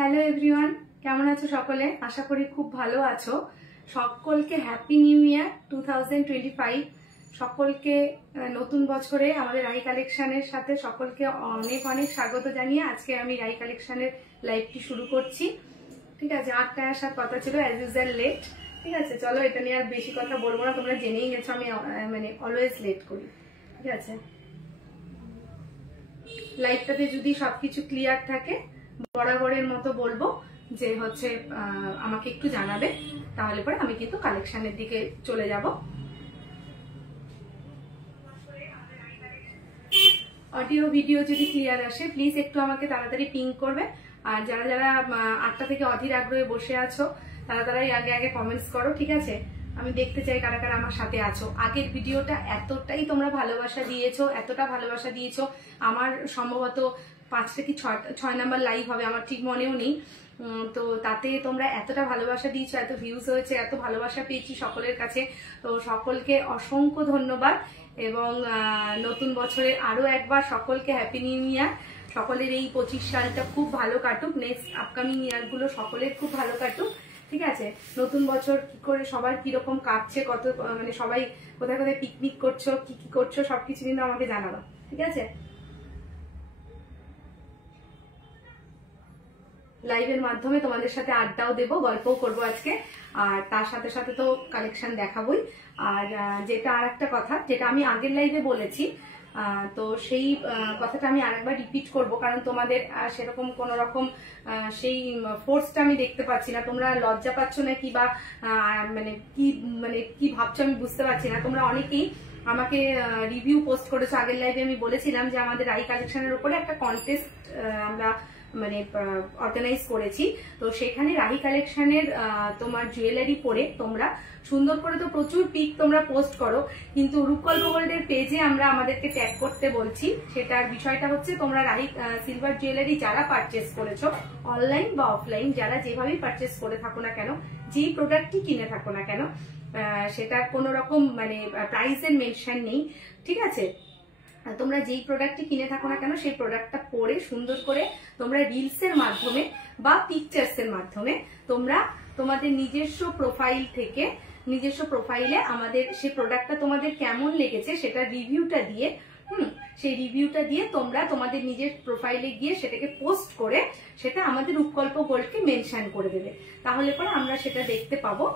Hello everyone, কেমন আছো সকলে? আশা করি খুব ভালো আছো। সকলকে হ্যাপি নিউ ইয়ার 2025। সকলকে নতুন বছরে আমাদের রাই কালেকশনের সাথে সকলকে অনেক অনেক স্বাগত জানিয়ে আজকে আমি রাই কালেকশনের লাইভটি শুরু করছি। ঠিক আছে, 8টায় আসার কথা ছিল, অ্যাজ ইউজুয়াল লেট। ঠিক আছে, চলো এটা নিয়ে আর বেশি কথা বলবো না, তোমরা জেনেই গেছো আমি মানে অলওয়েজ লেট করি। ঠিক আছে, লাইভটাতে যদি সবকিছু ক্লিয়ার থাকে বরাবরের মতো বলবো যে হচ্ছে আমাকে একটু জানাবে, তাহলে পরে আমি কিন্তু কালেকশনের দিকে চলে যাব। অডিও ভিডিও যদি ক্লিয়ার আসে প্লিজ একটু আমাকে তাড়াতাড়ি পিং করবে। আর যারা যারা 8টা থেকে অধীর আগ্রহে বসে আছো তারা তারাই আগে আগে কমেন্টস করো। ঠিক আছে, আমি দেখতে চাই কারা কারা আমার সাথে আছো। আগের ভিডিওটা এতটাই তোমরা ভালোবাসা দিয়েছো, এতটা ভালোবাসা দিয়েছো, আমার সম্ভবত 5টা কি 6 নাম্বার লাইভ হবে, আমার ঠিক মনেও নেই। তো তাতে তোমরা এতটা ভালোবাসা দিয়েছো, এত ভিউজ হয়েছে, এত ভালোবাসা পেয়েছি সকলের কাছে। তো সকলকে অসংখ্য ধন্যবাদ এবং নতুন বছরে আরো একবার সকলকে হ্যাপি নিউ ইয়ার। সকলের এই 25 সালটা খুব ভালো কাটুক, নেক্সট আপকামিং ইয়ারগুলো সকলের খুব ভালো কাটুক। ঠিক আছে, নতুন বছর কি করে সবার কিরকম কাটছে, কত মানে সবাই কোথায় কোথায় পিকনিক করছো, কি কি করছো সবকিছু কিন্তু আমাকে জানাবা। ঠিক আছে, লাইভের মাধ্যমে তোমাদের সাথে আড্ডাও দেবো, গল্পও করবো আজকে, আর তার সাথে সাথে তো কালেকশন দেখাবোই। আর যেটা আর একটা কথা, যেটা আমি আগের লাইভে বলেছি, তো সেই কথাটা আমি আরেকবার রিপিট করব, কারণ তোমাদের সেরকম কোন রকম সেই ফোর্সটা আমি দেখতে পাচ্ছি না। তোমরা লজ্জা পাচ্ছ না কি বা মানে কি ভাবছো আমি বুঝতে পারছি না। তোমরা অনেকেই আমাকে রিভিউ পোস্ট করেছো। আগের লাইভে আমি বলেছিলাম যে আমাদের রাই কালেকশনের উপরে একটা কন্টেস্ট আমরা মানে অর্গানাইজ করেছি। তো সেখানে রাহি কালেকশনের তোমার জুয়েলারি পরে তোমরা সুন্দর করে তো প্রচুর পিক তোমরা পোস্ট করো, কিন্তু রূপকল্প গোল্ডের পেজে আমরা আমাদেরকে ট্যাগ করতে বলছি। সেটার বিষয়টা হচ্ছে তোমরা রাহি সিলভার জুয়েলারি যারা পারচেস করেছো, অনলাইন বা অফলাইন, যারা যেভাবেই পারচেস করে থাকো না কেন, যেই প্রোডাক্টই কিনে থাকো না কেন, সেটার কোনো রকম মানে প্রাইসের মেনশন নেই। ঠিক আছে, তোমরা যেই প্রোডাক্টটি কিনে থাকো না কেন সেই প্রোডাক্টটা পরে সুন্দর করে তোমরা রিলসের মাধ্যমে বা পিকচার্সের মাধ্যমে তোমরা তোমাদের নিজস্ব প্রোফাইল থেকে নিজস্ব প্রোফাইলে আমাদের সেই প্রোডাক্টটা তোমাদের কেমন লেগেছে সেটা রিভিউটা দিয়ে সেই রিভিউটা দিয়ে তোমরা তোমাদের নিজের প্রোফাইলে গিয়ে সেটাকে পোস্ট করে সেটা আমাদের রূপকল্প গোল্ডকে মেনশন করে দেবে। তাহলে পরে আমরা সেটা দেখতে পাবো,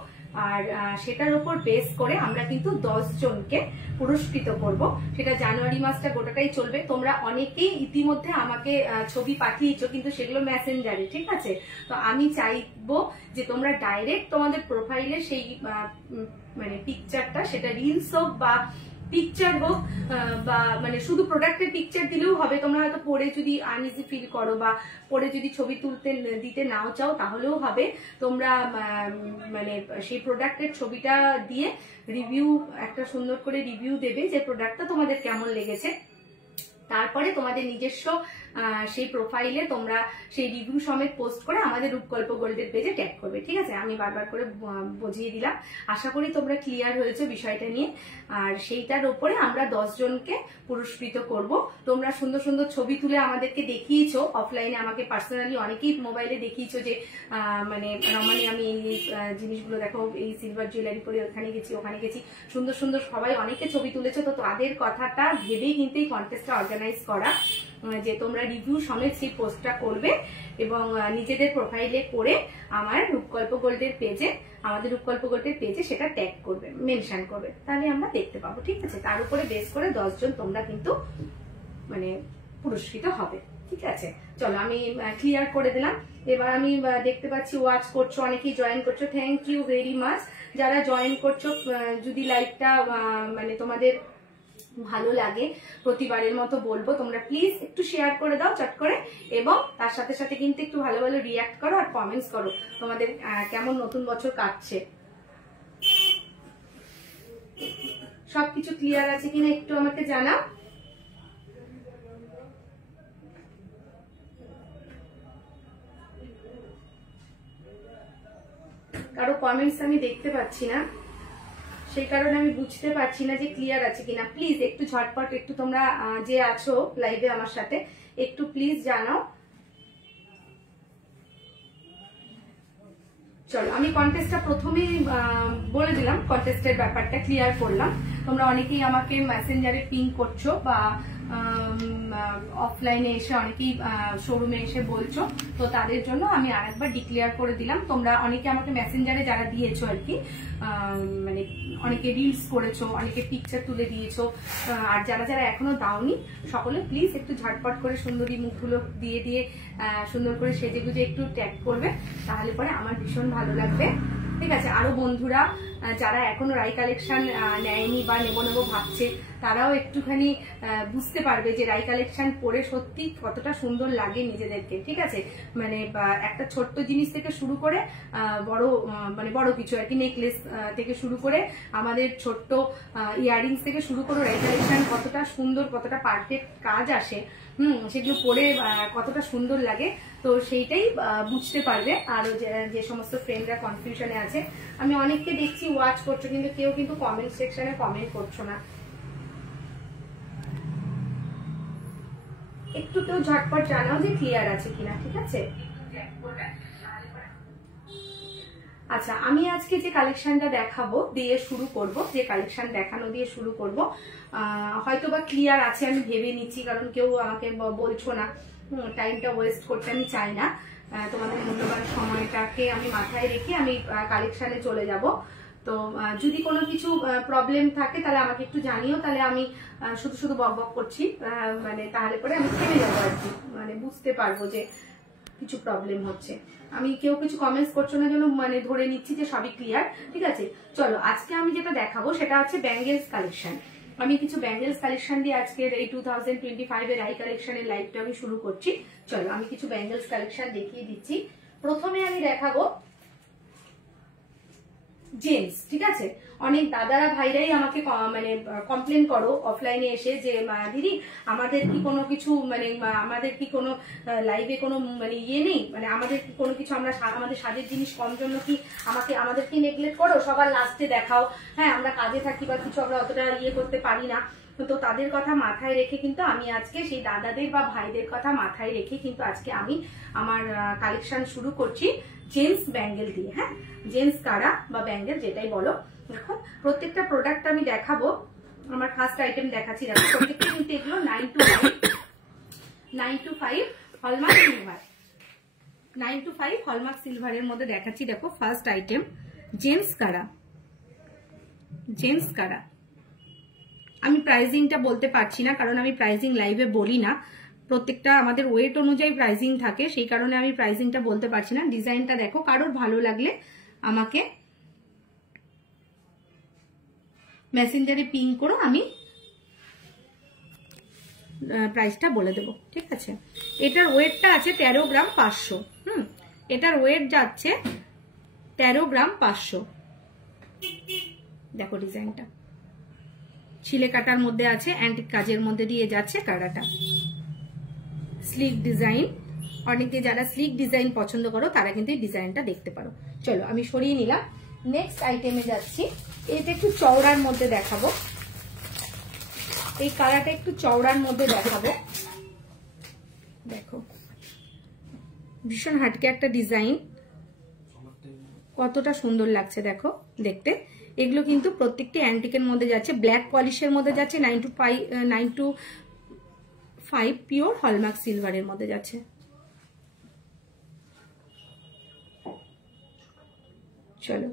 আর সেটার উপর বেস করে আমরা কিন্তু 10 জনকে পুরস্কৃত করব। সেটা জানুয়ারি মাসটা গোটাটাই চলবে। তোমরা অনেকেই ইতিমধ্যে আমাকে ছবি পাঠিয়েছো, কিন্তু সেগুলো মেসেঞ্জারে। ঠিক আছে, তো আমি চাইবো যে তোমরা ডাইরেক্ট তোমাদের প্রোফাইলে সেই মানে পিকচারটা, সেটা রিলস হোক বা পিকচার হোক বা মানে শুধু প্রোডাক্টের পিকচার দিলেও হবে। তোমরা হয়তো পরে যদি আনইজি ফিল করো বা পরে যদি ছবি তুলতে দিতে নাও চাও তাহলেও হবে। তোমরা মানে সেই প্রোডাক্টের ছবিটা দিয়ে রিভিউ, একটা সুন্দর করে রিভিউ দেবে যে প্রোডাক্টটা তোমাদের কেমন লেগেছে। তারপরে তোমাদের নিজস্ব সেই প্রোফাইলে তোমরা সেই রিভিউ সমেত পোস্ট করে আমাদের রূপকল্প গোল্ডের পেজে ট্যাগ করবে। ঠিক আছে, আমি বারবার করে বুঝিয়ে দিলাম, আশা করি তোমরা ক্লিয়ার হয়েছো বিষয়টা নিয়ে। আর সেইটার উপরে আমরা 10 জনকে পুরস্কৃত করব। তোমরা সুন্দর সুন্দর ছবি তুলে আমাদেরকে দেখিয়েছো, অফলাইনে আমাকে পার্সোনালি অনেকেই মোবাইলে দেখিয়েছো যে মানে রমানি আমি এই জিনিসগুলো দেখো, এই সিলভার জুয়েলারি পরে ওখানে গেছি ওখানে গেছি, সুন্দর সুন্দর সবাই অনেকে ছবি তুলেছো। তো তাদের কথাটা ভেবেই কিন্তু এই কন্টেস্টটা অর্গানাইজ করা, যে তোমরা রিভিউ সমেত সেই পোস্টটা করবে এবং নিজেদের প্রোফাইলে করে আমার রূপকল্প গোল্ডের পেজে, আমাদের রূপকল্প গোল্ডের পেজে সেটা ট্যাগ করবে, মেনশন করবে, তাহলে আমরা দেখতে পাবো। ঠিক আছে, তার উপরে বেস করে 10 জন তোমরা কিন্তু মানে পুরস্কৃত হবে। ঠিক আছে, চলো আমি ক্লিয়ার করে দিলাম। এবার আমি দেখতে পাচ্ছি ওয়াচ করছো, অনেকেই জয়েন করছো, থ্যাংক ইউ ভেরি মাচ। যারা জয়েন করছো, যদি লাইভটা মানে তোমাদের ভালো লাগে, প্রতিবারের মতো বলবো তোমরা প্লিজ একটু শেয়ার করে দাও চট করে, এবং তার সাথে সাথে কিন্তু একটু ভালো ভালো রিয়াক্ট করো আর কমেন্টস করো তোমাদের কেমন নতুন বছর কাটছে। সবকিছু ক্লিয়ার আছে কিনা একটু আমাকে জানাও। কারো কমেন্টস আমি দেখতে পাচ্ছি না, সেই কারণে আমি বুঝতে পারছি না যে ক্লিয়ার আছে কিনা। প্লিজ একটু ঝটপট একটু তোমরা যে আছো লাইভে আমার সাথে একটু প্লিজ জানাও। চলো আমি কন্টেস্টটা প্রথমেই বলে দিলাম, কন্টেস্টের ব্যাপারটা ক্লিয়ার করলাম। তোমরা অনেকেই আমাকে মেসেঞ্জারে পিং করছো বা অফলাইনে এসে অনেকেই শোরুমে এসে বলছো, তো তাদের জন্য আমি আরেকবার ডিক্লেয়ার করে দিলাম। তোমরা অনেকে আমাকে মেসেঞ্জারে যারা দিয়েছো আর কি, মানে অনেকে রিলস করেছো, অনেকে পিকচার তুলে দিয়েছো, আর যারা যারা এখনো দাওনি সকলে প্লিজ একটু ঝটপট করে সুন্দরী মুখগুলো দিয়ে দিয়ে সুন্দর করে সেজে গুজে একটু ট্যাগ করবে, তাহলে পরে আমার ভীষণ ভালো লাগবে। ঠিক আছে, আরো বন্ধুরা যারা এখনো রাই কালেকশন নেয়নি বা নেবো নেবো ভাবছে, তারাও একটুখানি বুঝতে পারবে যে রাই কালেকশন পরে সত্যি কতটা সুন্দর লাগে নিজেদেরকে। ঠিক আছে, মানে একটা ছোট্ট জিনিস থেকে শুরু করে বড় মানে বড় কিছু আর কি, নেকলেস থেকে শুরু করে আমাদের ছোট্ট ইয়াররিংস থেকে শুরু করে রাই কালেকশন কতটা সুন্দর, কতটা পারফেক্ট কাজ আসে, সেগুলো পরে কতটা সুন্দর লাগে, তো সেইটাই বুঝতে পারবে। আর যে সমস্ত ফ্রেন্ডরা কনফিউশনে আছে, আমি অনেককে দেখছি ওয়াচ করছো কিন্তু কেউ কিন্তু কমেন্ট সেকশনে কমেন্ট করছো না, একটু কেউ ঝটপট জানাও যে ক্লিয়ার আছে কিনা। ঠিক আছে, আচ্ছা আমি আজকে যে কালেকশনটা দেখাবো দিয়ে শুরু করব, যে কালেকশন দেখানো দিয়ে শুরু করব, হয়তো বা ক্লিয়ার আছে আমি ভেবে নিচ্ছি, কারণ কেউ আমাকে বলছো না, টাইমটা ওয়েস্ট করতে আমি চাই না। তোমাদের মূল্যবান সময়টাকে আমি মাথায় রেখে আমি কালেকশনে চলে যাব। তো যদি কোনো কিছু প্রবলেম থাকে তাহলে আমাকে একটু জানিও, তাহলে আমি শুধু শুধু বক বক করছি, মানে তাহলে পরে আমি থেমে যাবো আর কি, মানে বুঝতে পারবো যে কিছু প্রবলেম হচ্ছে। আমি কেউ কিছু কমেন্টস করছো না জন্য মানে ধরে নিচ্ছি যে সবই ক্লিয়ার। ঠিক আছে, চলো আজকে আমি যেটা দেখাবো সেটা হচ্ছে ব্যাঙ্গেলস কালেকশন। আমি কিছু ব্যাঙ্গেলস কালেকশন দিয়ে আজকের এই 2025 এর রাই কালেকশনের লাইভটা আমি শুরু করছি। চলো আমি কিছু ব্যাঙ্গেলস কালেকশন দেখিয়ে দিচ্ছি। প্রথমে আমি দেখাবো জেন্টস। ঠিক আছে, অনেক দাদারা ভাইরাই আমাকে মানে কমপ্লেন করো অফলাইনে এসে যে দিদি আমাদের কি কোনো কিছু মানে আমাদের কি কোনো লাইভে কোনো মানে ইয়ে নেই, মানে আমাদের কি কোনো কিছু আমরা আমাদের সাজের জিনিস কম জন্য কি আমাদেরকে নেগলেক্ট করো, সবার লাস্টে দেখাও। হ্যাঁ, আমরা কাজে থাকি বা কিছু আমরা অতটা ইয়ে করতে পারি না, তো তাদের কথা মাথায় রেখে কিন্তু আমি আজকে সেই দাদাদের বা ভাইদের কথা মাথায় রেখে কিন্তু আজকে আমি আমার কালেকশন শুরু করছি জেন্টস ব্যাঙ্গেল দিয়ে। হ্যাঁ, জেন্টস কারা বা ব্যাঙ্গেল যেটাই বলো। দেখো প্রত্যেকটা প্রোডাক্ট আমি দেখাবো, আমার ফার্স্ট আইটেম দেখাচ্ছি। দেখো প্রত্যেকটা কিন্তু এগুলো 9 to 5 hallmark silver, 9 to 5 hallmark সিলভারের মধ্যে দেখাচ্ছি। দেখো ফার্স্ট আইটেম জেন্টস কারা, জেন্টস কারা। আমি প্রাইজিংটা বলতে পারছি না, কারণ আমি প্রাইজিং লাইভে বলি না, প্রত্যেকটা আমাদের ওয়েট অনুযায়ী প্রাইজিং থাকে, সেই কারণে আমি প্রাইজিংটা বলতে পারছি না। ডিজাইনটা দেখো, কারোর ভালো লাগলে আমাকে মেসেঞ্জারে পিং করো, আমি প্রাইসটা বলে দেবো। ঠিক আছে, এটার ওয়েটটা আছে 13 গ্রাম 500। এটার ওয়েট যাচ্ছে 13 গ্রাম 500। দেখো ডিজাইনটা ছিলে কাটার মধ্যে আছে, অ্যান্টিক কাজের মধ্যে দিয়ে যাচ্ছে কাটাটা, স্লিক ডিজাইন। অনেকে যারা স্লিক ডিজাইন পছন্দ করো তারা কিন্তু এই ডিজাইনটা দেখতে পারো। চলো আমি সরিয়ে নিলাম, নেক্সট আইটেমে যাচ্ছি। এটা একটু চওড়ার মধ্যে দেখাবো, এই কালারটা একটু চওড়ার মধ্যে দেখাবো। দেখো ভীষণ হাটকে একটা ডিজাইন, কতটা সুন্দর লাগছে দেখো দেখতে। এগুলো কিন্তু প্রত্যেকটি অ্যান্টিকের মধ্যে যাচ্ছে, ব্ল্যাক পলিশের মধ্যে যাচ্ছে, 9 to 5 পিওর হলমার্ক সিলভারের মধ্যে যাচ্ছে। চলো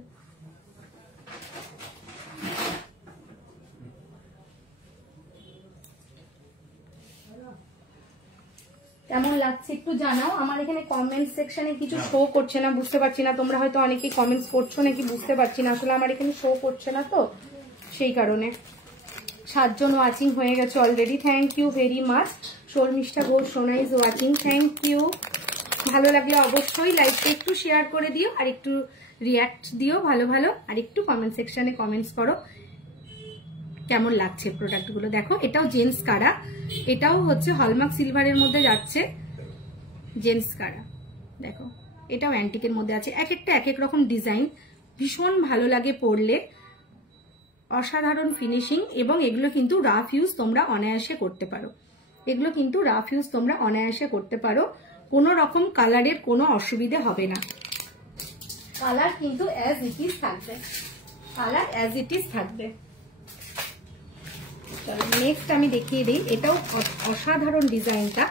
কেমন লাগছে একটু জানাও। আমার এখানে কমেন্ট সেকশনে কিছু শো করছে না, বুঝতে পারছি না, তোমরা হয়তো অনেকেই কমেন্টস করছো নাকি বুঝতে পারছি না, আসলে আমার এখানে শো করছে না তো সেই কারণে। 7 জন ওয়াচিং হয়ে গেছে already, thank you very much. Sharmistha Ghosh Sona is watching, thank you. ভালো লাগলে অবশ্যই লাইভটা একটু শেয়ার করে দিও, আর একটু রিয়াক্ট দিও ভালো ভালো, আর একটু কমেন্ট সেকশনে কমেন্টস করো কেমন লাগছে প্রোডাক্টগুলো। দেখো এটাও জেন্টস কারা, এটাও হচ্ছে হলমার্ক সিলভারের মধ্যে যাচ্ছে, জেন্টস কারা। দেখো এটাও অ্যান্টিকের মধ্যে আছে, এক একটা এক এক রকম ডিজাইন, ভীষণ ভালো লাগে পরলে, অসাধারণ ফিনিশিং। এবং এগুলো কিন্তু রাফ ইউজ তোমরা অনায়াসে করতে পারো, এগুলো কিন্তু রাফ ইউজ তোমরা অনায়াসে করতে পারো, কোনো রকম কালারের কোনো অসুবিধে হবে না। কালার কিন্তু অ্যাজ ইট ইজ থাকবে, কালার অ্যাজ ইট ইজ থাকবে। নেক্সট আমি দেখিয়ে দিই, এটাও অসাধারণ ডিজাইনটা।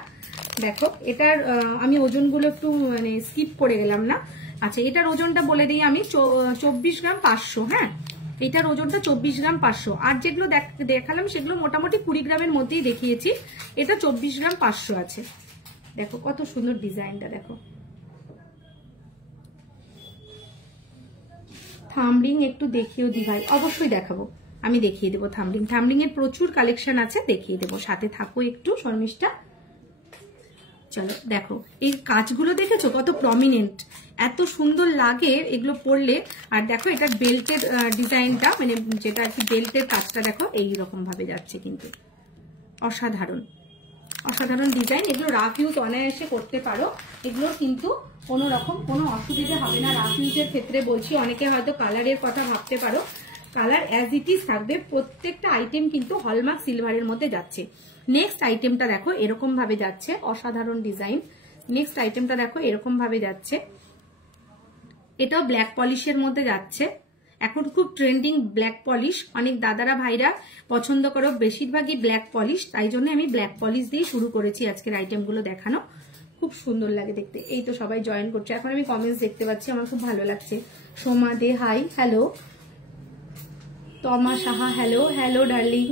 দেখো এটার আমি ওজনগুলো একটু মানে স্কিপ করে গেলাম না। আচ্ছা এটার ওজনটা বলে দিই আমি, 24 গ্রাম 500। হ্যাঁ এটার ওজনটা 24 গ্রাম 500। আর যেগুলো দেখালাম সেগুলো মোটামুটি 20 গ্রামের মধ্যেই দেখিয়েছি। এটা 24 গ্রাম 500 আছে। দেখো কত সুন্দর ডিজাইনটা, দেখো থাম্বলিং একটু দেখিয়েও দি ভাই, অবশ্যই দেখাবো, আমি দেখিয়ে দেবো থাম্বলিং। থাম্বলিং এর প্রচুর কালেকশন আছে, দেখিয়ে দেবো, সাথে থাকো একটু শর্মিষ্ঠা। চলো দেখো এই কাজগুলো দেখেছো কত প্রমিনেন্ট, এত সুন্দর লাগে এগুলো পরলে। আর দেখো এটা বেল্টের ডিজাইনটা, মানে যেটা আর কি বেল্টের কাজটা দেখো এইরকম ভাবে যাচ্ছে, কিন্তু অসাধারণ অসাধারণ ডিজাইন। এগুলো রাফ ইউজ অনায়াসে করতে পারো, এগুলো কিন্তু কোনো রকম কোনো অসুবিধা হবে না রাফ ইউজের ক্ষেত্রে বলছি। অনেকে হয়তো কালারের কথা ভাবতে পারো, কালার অ্যাজ ইট ইজ থাকবে। প্রত্যেকটা আইটেম কিন্তু হলমার্ক সিলভারের মধ্যে যাচ্ছে। নেক্সট আইটেমটা দেখো এরকম ভাবে যাচ্ছে, অসাধারণ ডিজাইন। নেক্সট আইটেমটা দেখো এরকম ভাবে যাচ্ছে, এটাও ব্ল্যাক পলিশের মধ্যে যাচ্ছে। এখন খুব ট্রেন্ডিং ব্ল্যাক পলিশ, অনেক দাদারা ভাইরা পছন্দ করো বেশিরভাগই ব্ল্যাক পলিশ, তাই জন্য আমি ব্ল্যাক পলিশ দিয়ে শুরু করেছি আজকের আইটেমগুলো দেখানো। খুব সুন্দর লাগে দেখতে। এই তো সবাই জয়েন করছে, এখন আমি কমেন্টস দেখতে পাচ্ছি, আমার খুব ভালো লাগছে। সোমা দে হাই, হ্যালো। তমা সাহা হ্যালো, হ্যালো ডার্লিং।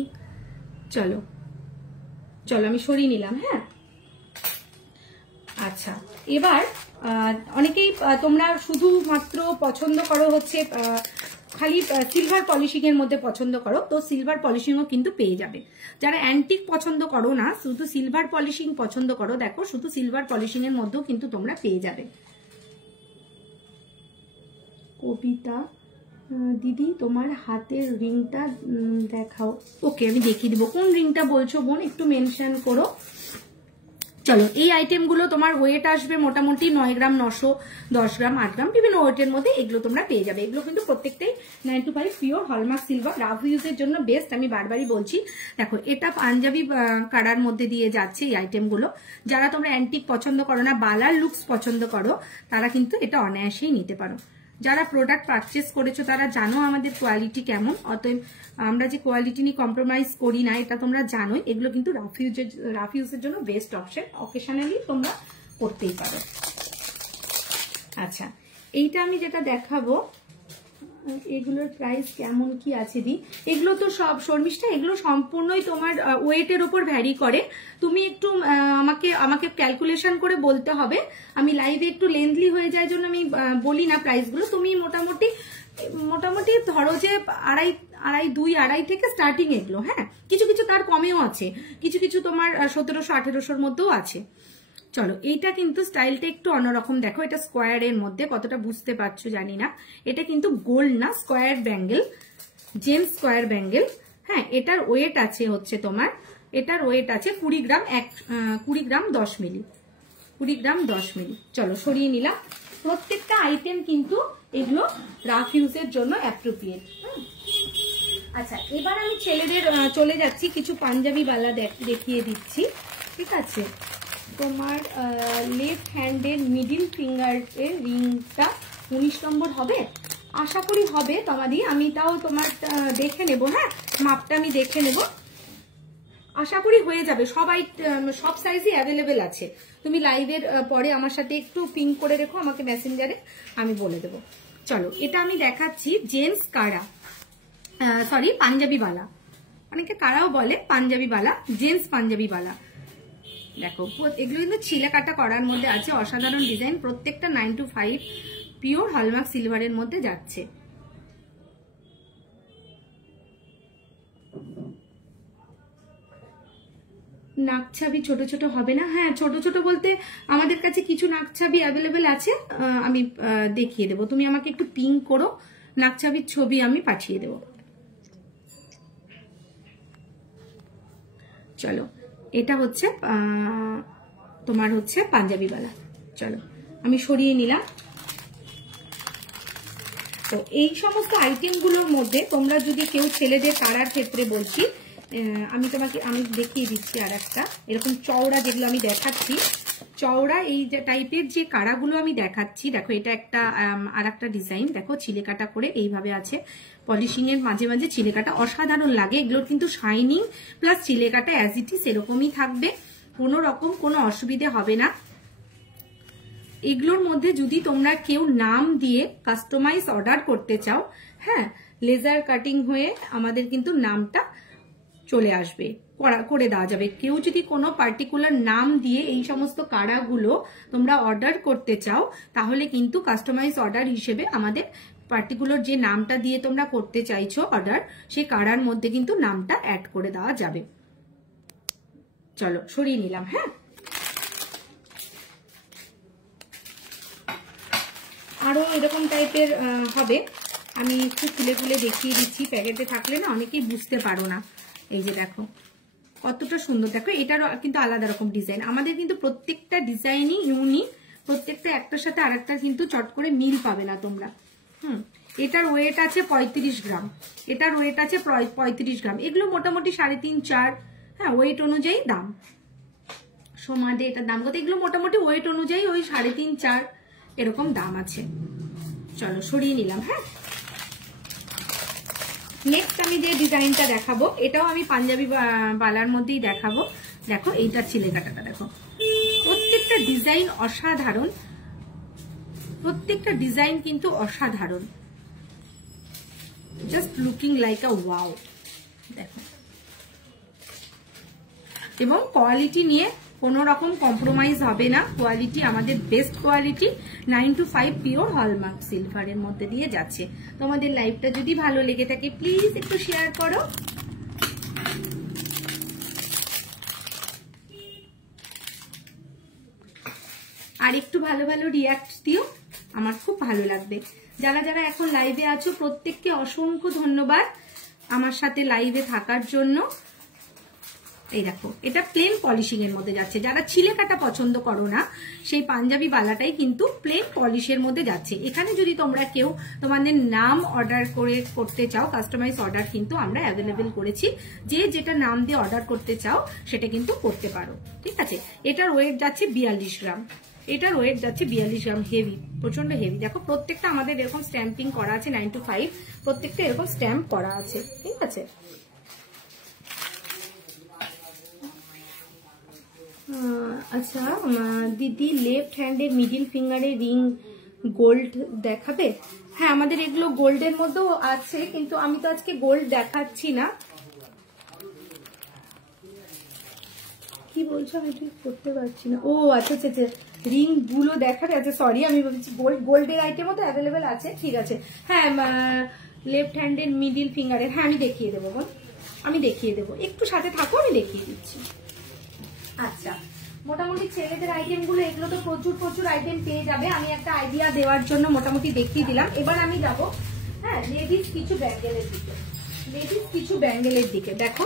চলো চলো আমি সরিয়ে নিলাম। হ্যাঁ আচ্ছা এবার অনেকেই তোমরা শুধুমাত্র পছন্দ করো হচ্ছে খালি সিলভার পলিশিং এর মধ্যে পছন্দ করো, তো সিলভার পলিশিংও কিন্তু পেয়ে যাবে। যারা অ্যান্টিক পছন্দ করো না, শুধু সিলভার পলিশিং পছন্দ করো, দেখো শুধু সিলভার পলিশিং এর মধ্যেও কিন্তু তোমরা পেয়ে যাবে। কবিতা দিদি তোমার হাতের রিংটা দেখাও। ওকে আমি দেখিয়ে দিব, কোন রিংটা বলছো বোন একটু মেনশন করো। চলো এই আইটেমগুলো তোমার ওয়েট আসবে মোটামুটি 9 গ্রাম, 900, 10 গ্রাম, 8 গ্রাম, বিভিন্ন ওয়েটের মধ্যে এগুলো তোমরা পেয়ে যাবে। এগুলো কিন্তু প্রত্যেকটাই 925 পিওর হলমার্ক সিলভার, রাফ ইউজের জন্য বেস্ট, আমি বারবারই বলছি। দেখো এটা পাঞ্জাবি কাড়ার মধ্যে দিয়ে যাচ্ছে এই আইটেমগুলো। যারা তোমরা অ্যান্টিক পছন্দ করো না, বালার লুকস পছন্দ করো, তারা কিন্তু এটা অনায়াসেই নিতে পারো। যারা প্রোডাক্ট পারচেস করেছো তারা জানো আমাদের কোয়ালিটি কেমন, অতএব আমরা যে কোয়ালিটি নিয়ে কম্প্রোমাইজ করি না এটা তোমরা জানোই। এগুলো কিন্তু রাফ ইউজের জন্য বেস্ট অপশন, অকেশনালি তোমরা করতেই পারো। আচ্ছা এইটা আমি যেটা দেখাবো, এগুলোর প্রাইস কেমন কি আছে দি, এগুলো তো সব শর্মিষ্ঠা এগুলো সম্পূর্ণই তোমার ওয়েটের উপর ভ্যারি করে। তুমি একটু আমাকে ক্যালকুলেশন করে বলতে হবে, আমি লাইভে একটু লেন্থলি হয়ে যায় জন্য আমি বলি না প্রাইসগুলো। তুমি মোটামুটি ধরো যে আড়াই থেকে স্টার্টিং এগুলো। হ্যাঁ কিছু কিছু তার কমেও আছে, কিছু কিছু তোমার 1700-1800-র মধ্যেও আছে। চলো এইটা কিন্তু স্টাইলটা একটু অন্যরকম, দেখো এটা স্কোয়ারের মধ্যে, কতটা বুঝতে পারছো জানি না। এটা কিন্তু গোল্ড না, square bangle, James square bangle. হ্যাঁ এটার ওয়েট আছে হচ্ছে তোমার, এটার ওয়েট আছে 20 গ্রাম 20 গ্রাম 10 মিলি, 20 গ্রাম 10 মিলি। চলো সরিয়ে নিলাম। প্রত্যেকটা আইটেম কিন্তু এগুলো রাফ ইউজের জন্য অ্যাপ্রোপ্রিয়েট। আচ্ছা এবার আমি ছেলেদের চলে যাচ্ছি, কিছু পাঞ্জাবি বালা দেখিয়ে দিচ্ছি, ঠিক আছে। তোমার লেফট হ্যান্ডের মিডিল ফিঙ্গারের রিংটা 19 নম্বর হবে, আশা করি হবে তোমাদি, আমি তাও তোমার দেখে নেব। হ্যাঁ মাপটা আমি দেখে নেব, আশা করি হয়ে যাবে। সব সাইজই অ্যাভেলেবেল আছে। তুমি লাইভের পরে আমার সাথে একটু পিং করে রেখো আমাকে মেসেঞ্জারে, আমি বলে দেবো। চলো এটা আমি দেখাচ্ছি জেন্টস কারা, সরি পাঞ্জাবি বালা, অনেকে কারাও বলে পাঞ্জাবি বালা, জেন্টস পাঞ্জাবি বালা। দেখো এগুলো কিন্তু ছিলে কাটা করার মধ্যে আছে, অসাধারণ ডিজাইন। প্রত্যেকটা 925 পিওর হলমার্ক সিলভারের মধ্যে যাচ্ছে। নাকছাবি ছোট ছোট হবে না? হ্যাঁ ছোট ছোট বলতে আমাদের কাছে কিছু নাকছাবি অ্যাভেলেবেল আছে, আমি দেখিয়ে দেবো। তুমি আমাকে একটু পিং করো, নাকছাবির ছবি আমি পাঠিয়ে দেবো। চলো এটা হচ্ছে তোমার হচ্ছে পাঞ্জাবি বালা। চলো আমি সরিয়ে নিলাম। তো এই সমস্ত আইটেমগুলোর মধ্যে তোমরা যদি কেউ ছেলেদের কারার ক্ষেত্রে বলছি, আমি দেখিয়ে দিচ্ছি আর একটা এরকম চওড়া যেগুলো আমি দেখাচ্ছি, চওড়া এই যে টাইপের যে কাড়াগুলো আমি দেখাচ্ছি, দেখো এটা একটা আর একটা ডিজাইন, দেখো ছিলেকাটা করে এইভাবে আছে, পলিশিং এর মাঝে মাঝে ছিলেকাটা অসাধারণ লাগে। এগুলোর কিন্তু শাইনিং প্লাস ছিলেকাটা অ্যাজ ইট ইজ এরকমই থাকবে, কোনো রকম কোনো অসুবিধে হবে না। এগুলোর মধ্যে যদি তোমরা কেউ নাম দিয়ে কাস্টমাইজ অর্ডার করতে চাও, হ্যাঁ, লেজার কাটিং হয়ে আমাদের কিন্তু নামটা চলে আসবে, করে দেওয়া যাবে। কেউ যদি কোনো পার্টিকুলার নাম দিয়ে এই সমস্ত কাড়াগুলো তোমরা অর্ডার করতে চাও, তাহলে কিন্তু কাস্টমাইজ অর্ডার হিসেবে আমাদের পার্টিকুলার যে নামটা দিয়ে তোমরা করতে চাইছো অর্ডার, সেই কাড়ার মধ্যে কিন্তু নামটা অ্যাড করে দেওয়া যাবে। চলো সরিয়ে নিলাম। হ্যাঁ, আরো এরকম টাইপের হবে, আমি একটু খুলে খুলে দেখিয়ে দিচ্ছি, প্যাকেটে থাকলে না অনেকেই বুঝতে পারো না। এই যে দেখো কতটা সুন্দর, দেখো এটারও কিন্তু আলাদা রকম ডিজাইন। আমাদের কিন্তু প্রত্যেকটা ডিজাইনই ইউনিক, প্রত্যেকটা একটার সাথে আরেকটা কিন্তু চট করে মিল পাবে না তোমরা। এটার ওয়েট আছে 35 গ্রাম, এটার ওয়েট আছে 35 গ্রাম। এগুলো মোটামুটি 3.5 4, হ্যাঁ, ওয়েট অনুযায়ী দাম। সমাজে এটার দাম কত? এগুলো মোটামুটি ওয়েট অনুযায়ী ওই 3.5 4 এরকম দাম আছে। চলো সরিয়ে নিলাম। হ্যাঁ, নেক্সট আমি যে ডিজাইনটা দেখাবো, এটাও আমি পাঞ্জাবি বালার মধ্যেই দেখাবো। দেখো এইটা ছিলেকাটাটা দেখো, প্রত্যেকটা ডিজাইন অসাধারণ, প্রত্যেকটা ডিজাইন কিন্তু অসাধারণ, জাস্ট লুকিং লাইক আ ওয়াও। দেখো, এবং কোয়ালিটি নিয়ে কোনো রকম কম্প্রোমাইজ হবে না, কোয়ালিটি আমাদের best quality, 9 to 5 pure hallmark সিলভারের মধ্যে দিয়ে যাচ্ছে। তোমাদের লাইভটা যদি ভালো লেগে থাকে প্লিজ একটু শেয়ার করো। আর একটু ভালো ভালো রিয়াক্ট দিও, আমার খুব ভালো লাগবে। যারা যারা এখন লাইভে আছো প্রত্যেককে অসংখ্য ধন্যবাদ আমার সাথে লাইভে থাকার জন্য। এই দেখো, এটা প্লেন পলিশিং এর মধ্যে যাচ্ছে। যারা ছিলেকাটা পছন্দ করো না, সেই পাঞ্জাবি বালাটাই কিন্তু প্লেন পলিশের মধ্যে যাচ্ছে। এখানে যদি তোমরা কেউ তোমাদের নাম অর্ডার করতে চাও, কাস্টমাইজ অর্ডার কিন্তু আমরা অ্যাভেলেবেল করেছি। যে যেটা নাম দিয়ে অর্ডার করতে চাও সেটা কিন্তু করতে পারো, ঠিক আছে। এটার ওয়েট যাচ্ছে 42 গ্রাম, এটার ওয়েট যাচ্ছে 42 গ্রাম। হেভি, প্রচন্ড হেভি। দেখো প্রত্যেকটা আমাদের এরকম স্ট্যাম্পিং করা আছে, 9 to 5 প্রত্যেকটা এরকম স্ট্যাম্প করা আছে, ঠিক আছে। আচ্ছা দিদি, লেফট হ্যান্ডে মিডিল ফিঙ্গারে রিং গোল্ড দেখাবে? হ্যাঁ, আমাদের এগুলো গোল্ডের মধ্যেও আছে, কিন্তু আমি তো আজকে গোল্ড দেখাচ্ছি না। কি বলছো? আমি ঠিক করতে পারছি না। ও আচ্ছা আচ্ছা আচ্ছা, রিং গুলো দেখাবে। আচ্ছা সরি, আমি বলছি গোল্ডের আইটেমও তো অ্যাভেলেবেল আছে, ঠিক আছে। হ্যাঁ, লেফট হ্যান্ডের মিডিল ফিঙ্গারের, হ্যাঁ আমি দেখিয়ে দেবো বোন, আমি দেখিয়ে দেবো, একটু সাথে থাকো, আমি দেখিয়ে দিচ্ছি। আচ্ছা, মোটামুটি ছেলেদের আইটেম গুলো এগুলো তো প্রচুর প্রচুর আইটেম পেয়ে যাবে। আমি একটা আইডিয়া দেওয়ার জন্য মোটামুটি দেখিয়ে দিলাম। এবার আমি যাব, হ্যাঁ, লেডিস কিছু ব্যাঙ্গেলের দিকে। লেডিস কিছু ব্যাঙ্গেলের দিকে দেখো,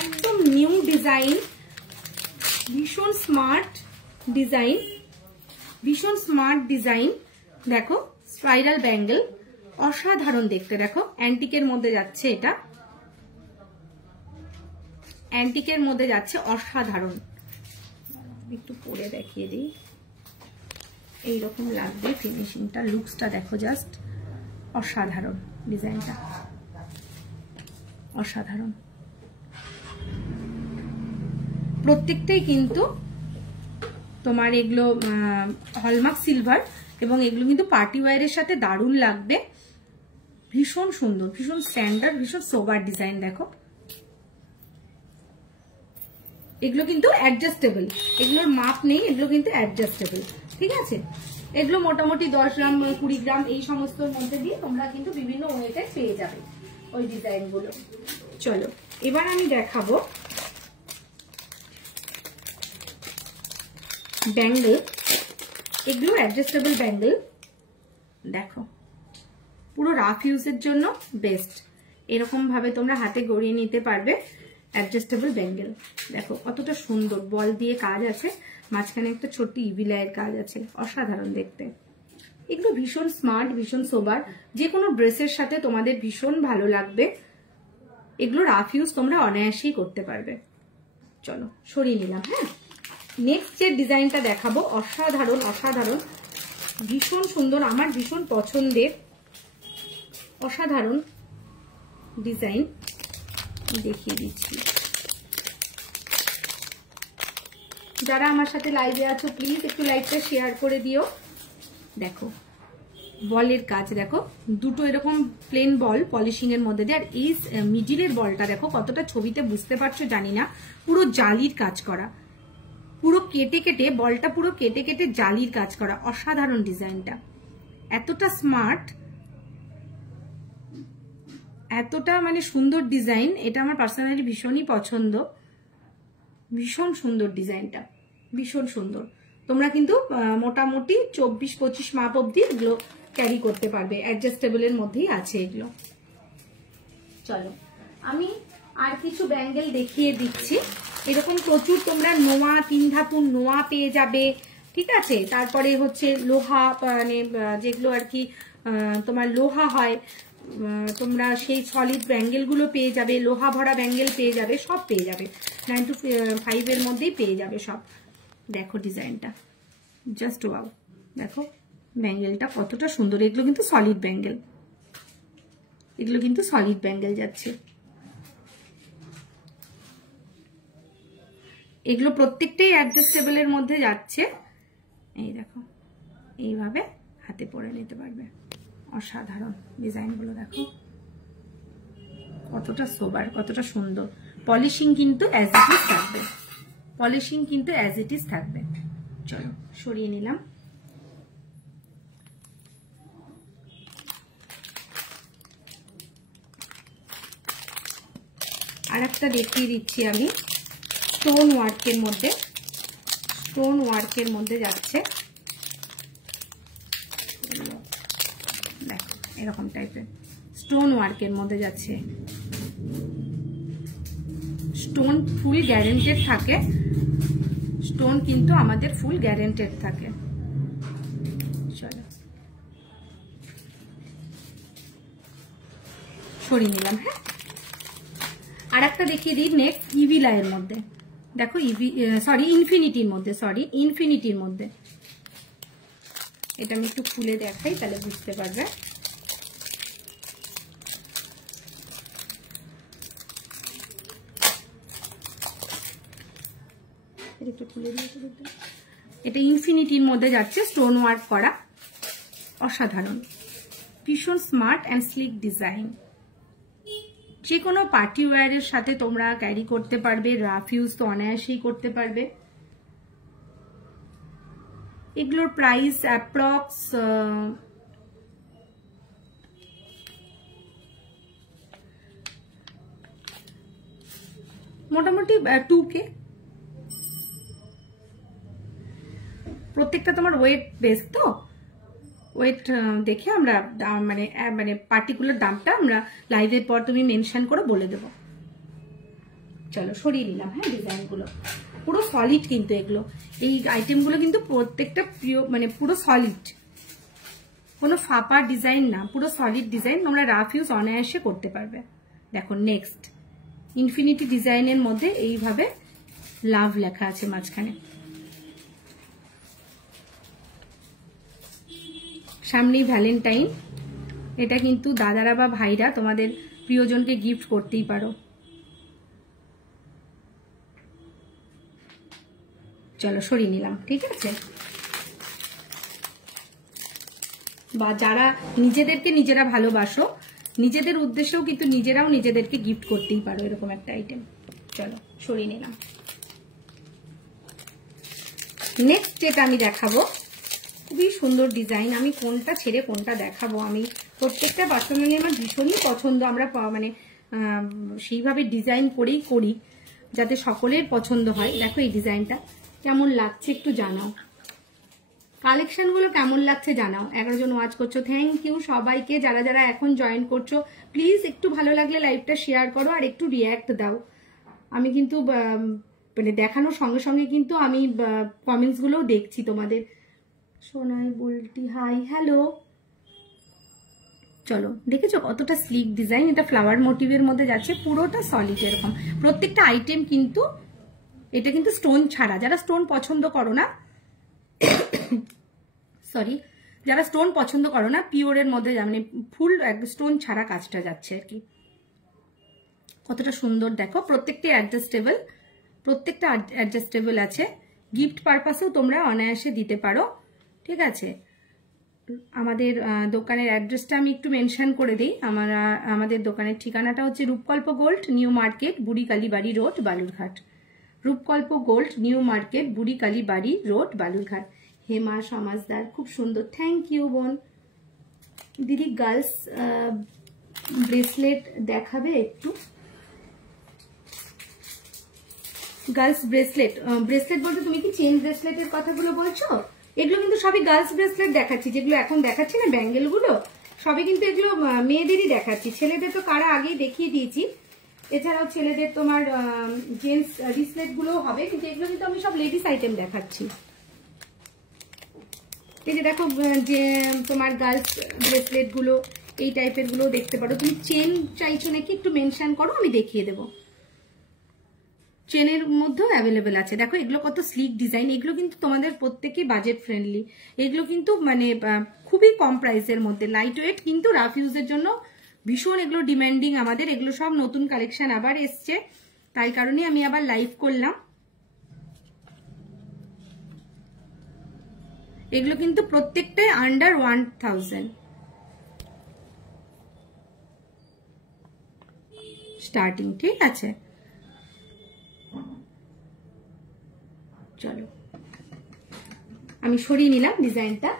একদম নিউ ডিজাইন, ভীষণ স্মার্ট ডিজাইন, ভীষণ স্মার্ট ডিজাইন। দেখো স্পাইরাল ব্যাঙ্গেল, অসাধারণ দেখতে। দেখো অ্যান্টিকের মধ্যে যাচ্ছে, এটা অ্যান্টিকের মধ্যে যাচ্ছে, অসাধারণ। একটু পরে দেখিয়ে দিই, এইরকম লাগবে ফিনিশিংটা, লুকসটা দেখো, জাস্ট অসাধারণ। ডিজাইনটা অসাধারণ, প্রত্যেকটাই কিন্তু তোমার এগুলো হলমার্ক সিলভার, এবং এগুলো কিন্তু পার্টি ওয়্যারের সাথে দারুণ লাগবে। ভীষণ সুন্দর, ভীষণ স্ট্যান্ডার্ড, ভীষণ সোবার ডিজাইন। দেখো এগুলো কিন্তু অ্যাডজাস্টেবল, এগুলোর মাপ নেই, এগুলো কিন্তু অ্যাডজাস্টেবল, ঠিক আছে। এগুলো মোটামুটি 10 গ্রাম 20 গ্রাম এই সমস্তর মধ্যে দিয়ে তোমরা কিন্তু বিভিন্ন ওয়েটে পেয়ে যাবে ওই ডিজাইনগুলো। চলো এবার আমি দেখাবো ব্যাঙ্গেল, এগুলো অ্যাডজাস্টেবল ব্যাঙ্গেল। দেখো পুরো রাফ ইউজের জন্য বেস্ট, এরকম ভাবে তোমরা হাতে গড়িয়ে নিতে পারবে অ্যাডজাস্টেবল ব্যাঙ্গেল। দেখো কতটা সুন্দর, বল দিয়ে কাজ আছে, মাঝখানে একটা ছোট্ট ইভিলাইয়ের কাজ আছে, অসাধারণ দেখতে। এগুলো ভীষণ স্মার্ট, ভীষণ সোবার, যে কোনো ড্রেসের সাথে তোমাদের ভীষণ ভালো লাগবে। এগুলো রাফ ইউজ তোমরা অনায়াসেই করতে পারবে। চলো সরিয়ে নিলাম। হ্যাঁ, নেক্সট যে ডিজাইনটা দেখাবো অসাধারণ অসাধারণ, ভীষণ সুন্দর, আমার ভীষণ পছন্দের অসাধারণ ডিজাইন দেখিয়ে দিচ্ছি। যারা আমার সাথে লাইভে আছো প্লিজ একটু লাইভটা শেয়ার করে দিও। দেখো বলের কাজ, দেখো দুটো এরকম প্লেন বল পলিশিং এর মধ্যে দিয়ে, আর এই মিডিলের বলটা দেখো কতটা ছবিতে বুঝতে পারছো জানি না, পুরো জালির কাজ করা, পুরো কেটে কেটে বলটা পুরো কেটে কেটে জালির কাজ করা। অসাধারণ ডিজাইনটা, এতটা স্মার্ট, এতটা মানে সুন্দর ডিজাইন। এটা আমার পার্সোনালি ভীষণই পছন্দ, ভীষণ সুন্দর ডিজাইনটা, ভীষণ সুন্দর। তোমরা কিন্তু মোটামুটি 24-25 মাপ অব্দি এগুলো ক্যারি করতে পারবে, অ্যাডজাস্টেবলের মধ্যেই আছে এগুলো। চলো আমি আর কিছু ব্যাঙ্গেল দেখিয়ে দিচ্ছি। এরকম প্রচুর তোমরা নোয়া, 3 ধাতুর নোয়া পেয়ে যাবে, ঠিক আছে। তারপরে হচ্ছে লোহা, মানে যেগুলো আর কি তোমার লোহা হয়, তোমরা সেই সলিড ব্যাঙ্গেল গুলো পেয়ে যাবে, লোহা ভরা ব্যাঙ্গেল পেয়ে যাবে, সব পেয়ে যাবে। 9 to 5 এর মধ্যেই পেয়ে যাবে সব। দেখো ডিজাইনটা জাস্ট ওয়াও, দেখো ব্যাঙ্গেলটা কতটা সুন্দর। এগুলো কিন্তু সলিড ব্যাঙ্গেল, এগুলো কিন্তু সলিড ব্যাঙ্গেল যাচ্ছে। এগুলো প্রত্যেকটাই অ্যাডজাস্টেবলের মধ্যে যাচ্ছে। এই দেখো এইভাবে হাতে পরে নিতে পারবে। অসাধারণ ডিজাইনগুলো দেখো কতটা সোবার, কতটা সুন্দর। পলিশিং কিন্তু অ্যাজ ইট ইজ থাকবে, পলিশিং কিন্তু অ্যাজ ইট ইজ থাকবে। চলো সরিয়ে নিলাম। আর একটা দেখিয়ে দিচ্ছি আমি, স্টোন ওয়ার্কের মধ্যে, স্টোন ওয়ার্কের মধ্যে যাচ্ছে, দেখো এরকম টাইপের স্টোন ওয়ার্কের মধ্যে যাচ্ছে। স্টোন ফুল গ্যারেন্টেড থাকে, স্টোন কিন্তু আমাদের ফুল গ্যারেন্টেড থাকে। চলো সরিয়ে নিলাম। হ্যাঁ আর একটা দেখিয়ে দিই নেক্সট, ইভিলাইয়ের মধ্যে দেখো, ইনফিনিটির মধ্যে, ইনফিনিটির মধ্যে। এটা আমি একটু খুলে দেখাই তাহলে বুঝতে পারবে। একটু খুলে দিয়ে, এটা ইনফিনিটির মধ্যে যাচ্ছে, স্টোন ওয়ার্ক করা, অসাধারণ, ভীষণ স্মার্ট অ্যান্ড স্লিক ডিজাইন। যে কোনো পার্টি ওয়্যারের সাথে তোমরা ক্যারি করতে পারবে, রাফ ইউজ তো অনায়াসেই করতে পারবে। এগুলোর প্রাইস অ্যাপ্রক্স মোটামুটি 2K। প্রত্যেকটা তোমার ওয়েট বেস, তো ওয়েট দেখে আমরা মানে মানে পার্টিকুলার দামটা আমরা লাইভের পর তুমি মেনশন করে বলে দেবো। চলো সরিয়ে নিলাম। হ্যাঁ ডিজাইনগুলো পুরো সলিড, কিন্তু এগুলো এই আইটেমগুলো কিন্তু প্রত্যেকটা পিওর, মানে পুরো সলিড, কোনো ফাঁপা ডিজাইন না, পুরো সলিড ডিজাইন। তোমরা রাফ ইউজ অনায়াসে করতে পারবে। দেখো নেক্সট ইনফিনিটি ডিজাইনের মধ্যে এইভাবে লাভ লেখা আছে মাঝখানে। সামনেই ভ্যালেন্টাইন, এটা কিন্তু দাদারা বা ভাইরা তোমাদের প্রিয়জনকে গিফট করতেই পারো। চলো সরিয়ে নিলাম, ঠিক আছে। বা যারা নিজেদেরকে নিজেরা ভালোবাসো, নিজেদের উদ্দেশ্যেও কিন্তু নিজেরাও নিজেদেরকে গিফট করতেই পারো এরকম একটা আইটেম। চলো সরিয়ে নিলাম। নেক্সট যেটা আমি দেখাবো খুবই সুন্দর ডিজাইন। আমি কোনটা ছেড়ে কোনটা দেখাবো, আমি প্রত্যেকটা পার্সোনালি আমার ভীষণই পছন্দ। আমরা মানে সেইভাবে ডিজাইন করেই করি যাতে সকলের পছন্দ হয়। দেখো এই ডিজাইনটা কেমন লাগছে একটু জানাও, কালেকশনগুলো কেমন লাগছে জানাও। 11 জন ওয়াচ করছো, থ্যাংক ইউ সবাইকে। যারা যারা এখন জয়েন করছো প্লিজ একটু ভালো লাগলে লাইভটা শেয়ার করো আর একটু রিয়্যাক্ট দাও। আমি কিন্তু মানে দেখানোর সঙ্গে সঙ্গে কিন্তু আমি কমেন্টসগুলোও দেখছি তোমাদের। সোনাই বলটি হাই, হ্যালো। চলো দেখেছো কতটা স্লিক ডিজাইন, এটা ফ্লাওয়ার মোটিভের মধ্যে যাচ্ছে, পুরোটা সলিড এরকম। প্রত্যেকটা আইটেম কিন্তু এটা কিন্তু স্টোন ছাড়া, যারা স্টোন পছন্দ করো না, সরি, যারা স্টোন পছন্দ করো না, পিওরের মধ্যে মানে ফুল স্টোন ছাড়া কাজটা যাচ্ছে আর কি। কতটা সুন্দর দেখো, প্রত্যেকটা অ্যাডজাস্টেবল, প্রত্যেকটা অ্যাডজাস্টেবল আছে। গিফট পারপাসেও তোমরা অনায়াসে দিতে পারো, ঠিক আছে। আমাদের দোকানের অ্যাড্রেসটা আমি একটু মেনশন করে দিই। আমাদের দোকানের ঠিকানাটা হচ্ছে রূপকল্প gold, new market, Buri Kalibari road, Balurghat. Rupkalpa gold, new market, Buri Kalibari road, Balurghat. Hema Samajdar, খুব সুন্দর, থ্যাংক ইউ বোন। দিদি গার্লস ব্রেসলেট দেখাবে একটু? গার্লস ব্রেসলেট, ব্রেসলেট বলতে তুমি কি চেন ব্রেসলেটের কথাগুলো বলছো? এগুলো কিন্তু সবই গার্লস ব্রেসলেট দেখাচ্ছি, যেগুলো এখন দেখাচ্ছি না ব্যাঙ্গেল গুলো, সবই কিন্তু এগুলো মেয়েদেরই দেখাচ্ছি। ছেলেদের তো কারা আগেই দেখিয়ে দিয়েছি। এছাড়াও ছেলেদের তোমার জেন্টস ব্রেসলেট গুলো হবে, কিন্তু এগুলো কিন্তু আমি সব লেডিস আইটেম দেখাচ্ছি। এই যে দেখো, যে তোমার গার্লস ব্রেসলেট গুলো এই টাইপের গুলো দেখতে পারো। তুমি চেন চাইছো নাকি একটু মেনশন করো, আমি দেখিয়ে দেবো। চেনের মধ্যেও অ্যাভেলেবেল আছে। দেখো এগুলো কত স্লিক ডিজাইন, এগুলো কিন্তু তোমাদের প্রত্যেকই বাজেট ফ্রেন্ডলি। এগুলো কিন্তু মানে খুবই কম প্রাইসের মধ্যে, লাইট ওয়েট, কিন্তু রাফ ইউজের জন্য ভীষণ এগুলো ডিমান্ডিং আমাদের। এগুলো সব নতুন কালেকশন আবার এসছে, তাই কারণে আমি আবার লাইভ করলাম। এগুলো কিন্তু প্রত্যেকটাই আন্ডার 1000 স্টার্টিং, ঠিক আছে। চলো আমি সরিয়ে নিলাম ডিজাইনটা।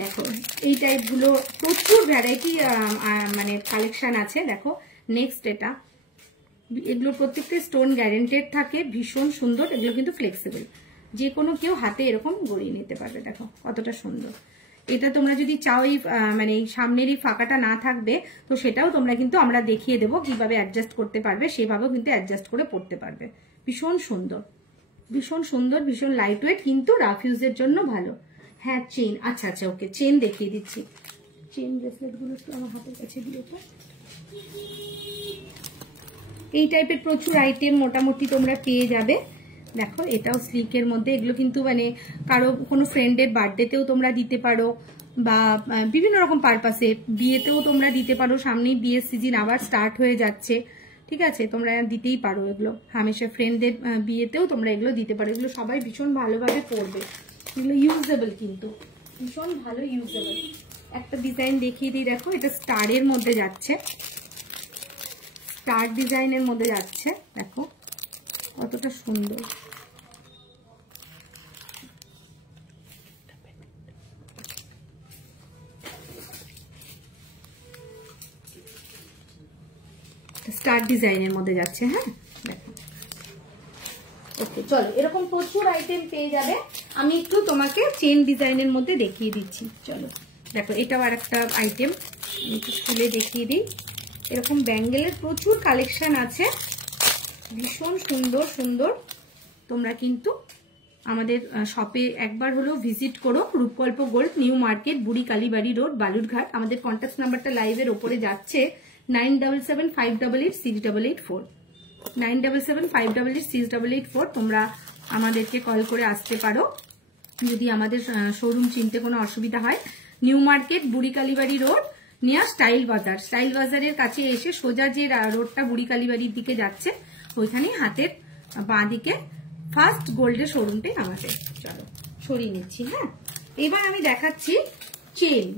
দেখো এই টাইপ গুলো প্রচুর ভ্যারাইটি মানে কালেকশন আছে। দেখো নেক্সট এটা, এগুলো প্রত্যেকটা স্টোন গ্যারেন্টেড থাকে, ভীষণ সুন্দর। এগুলো কিন্তু ফ্লেক্সিবল, যে কোনো কেউ হাতে এরকম গড়িয়ে নিতে পারবে। দেখো কতটা সুন্দর। এটা তোমরা যদি চাও এই মানে এই সামনের এই ফাঁকাটা না থাকবে, তো সেটাও তোমরা কিন্তু আমরা দেখিয়ে দেবো কিভাবে অ্যাডজাস্ট করতে পারবে, সেভাবেও কিন্তু অ্যাডজাস্ট করে পড়তে পারবে। ভীষণ সুন্দর, ভীষণ সুন্দর, ভীষণ লাইট ওয়েট, কিন্তু রাফ ইউজের জন্য ভালো। হ্যাঁ চেন, আচ্ছা আচ্ছা ওকে, চেন দেখিয়ে দিচ্ছি। চেন ব্রেসলেট গুলো একটু আমার হাতের কাছে দিয়ে তো। এই টাইপের প্রচুর আইটেম মোটামুটি তোমরা পেয়ে যাবে। দেখো এটাও স্লিকের মধ্যে। এগুলো কিন্তু মানে কারো কোনো ফ্রেন্ডের বার্থডেতেও তোমরা দিতে পারো, বা বিভিন্ন রকম পারপাসে, বিয়েতেও তোমরা দিতে পারো। সামনেই বিয়ের সিজন আবার স্টার্ট হয়ে যাচ্ছে, ঠিক আছে, তোমরা দিতেই পারো এগুলো। হামেশা ফ্রেন্ডদের বিয়েতেও তোমরা এগুলো দিতে পারো। এগুলো সবাই ভীষণ ভালোভাবে পরবে, এগুলো ইউজেবল, কিন্তু ভীষণ ভালো ইউজেবল। একটা ডিজাইন দেখিয়ে দিই, দেখো এটা স্টারের মধ্যে যাচ্ছে, স্টার ডিজাইনের মধ্যে যাচ্ছে। দেখো কতটা সুন্দর। স্টার ডিজাইনের মধ্যে যাচ্ছে, হ্যাঁ দেখো। ওকে চলো, এরকম প্রচুর আইটেম পেয়ে যাবে। আমি একটু তোমাকে চেন ডিজাইনের মধ্যে দেখিয়ে দিচ্ছি। চলো দেখো এটাও আর একটা আইটেম, একটু খুলে দেখিয়ে দিই। এরকম ব্যাঙ্গেলের প্রচুর কালেকশন আছে, ভীষণ সুন্দর সুন্দর। তোমরা কিন্তু আমাদের শপে একবার হলেও ভিজিট করো। রূপকল্প gold, new market, Buri Kalibari road, Balurghat. আমাদের কন্ট্যাক্ট নাম্বারটা লাইভের ওপরে যাচ্ছে, 9775886884, 9775886884। তোমরা আমাদেরকে কল করে আসতে পারো যদি আমাদের শোরুম চিনতে কোনো অসুবিধা হয়। New market, Buri Kalibari road, near style বাজার। স্টাইল বাজারের কাছে এসে সোজা যে রোডটা বুড়ি কালীবাড়ির দিকে যাচ্ছে, ওইখানে হাতের বাঁ দিকে ফার্স্ট গোল্ডের শোরুমটাই আমাদের। চলো সরিয়ে নিচ্ছি। হ্যাঁ এবার আমি দেখাচ্ছি চেন।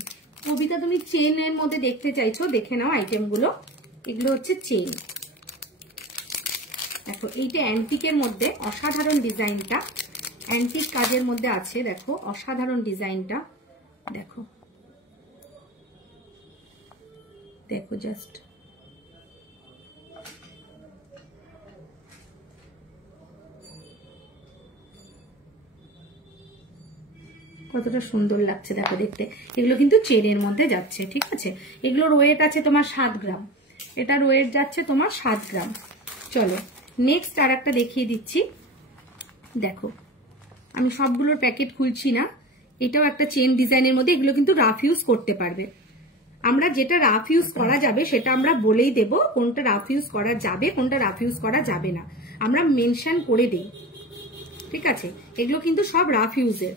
কবিতা তুমি চেনের মধ্যে দেখতে চাইছো, দেখে নাও আইটেমগুলো। এগুলো হচ্ছে চেন। দেখো এইটা অ্যান্টিকের মধ্যে, অসাধারণ ডিজাইনটা, অ্যান্টিক কাজের মধ্যে আছে। দেখো অসাধারণ ডিজাইনটা, দেখো দেখো জাস্ট কতটা সুন্দর লাগছে দেখো দেখতে। এগুলো কিন্তু চেনের মধ্যে যাচ্ছে, ঠিক আছে। এগুলোর ওয়েট আছে তোমার 7 গ্রাম, এটার ওয়েট যাচ্ছে তোমার 7 গ্রাম। চলো নেক্সট আর একটা দেখিয়ে দিচ্ছি। দেখো আমি সবগুলোর প্যাকেট খুলছি না, এটাও একটা চেন ডিজাইনের মধ্যে। এগুলো কিন্তু রাফ ইউজ করতে পারবে। আমরা যেটা রাফ ইউজ করা যাবে সেটা আমরা বলেই দেব, কোনটা রাফ ইউজ করা যাবে, কোনটা রাফ ইউজ করা যাবে না। আমরা মেনশন করে দিই, ঠিক আছে। এগুলো কিন্তু সব রাফ ইউজের,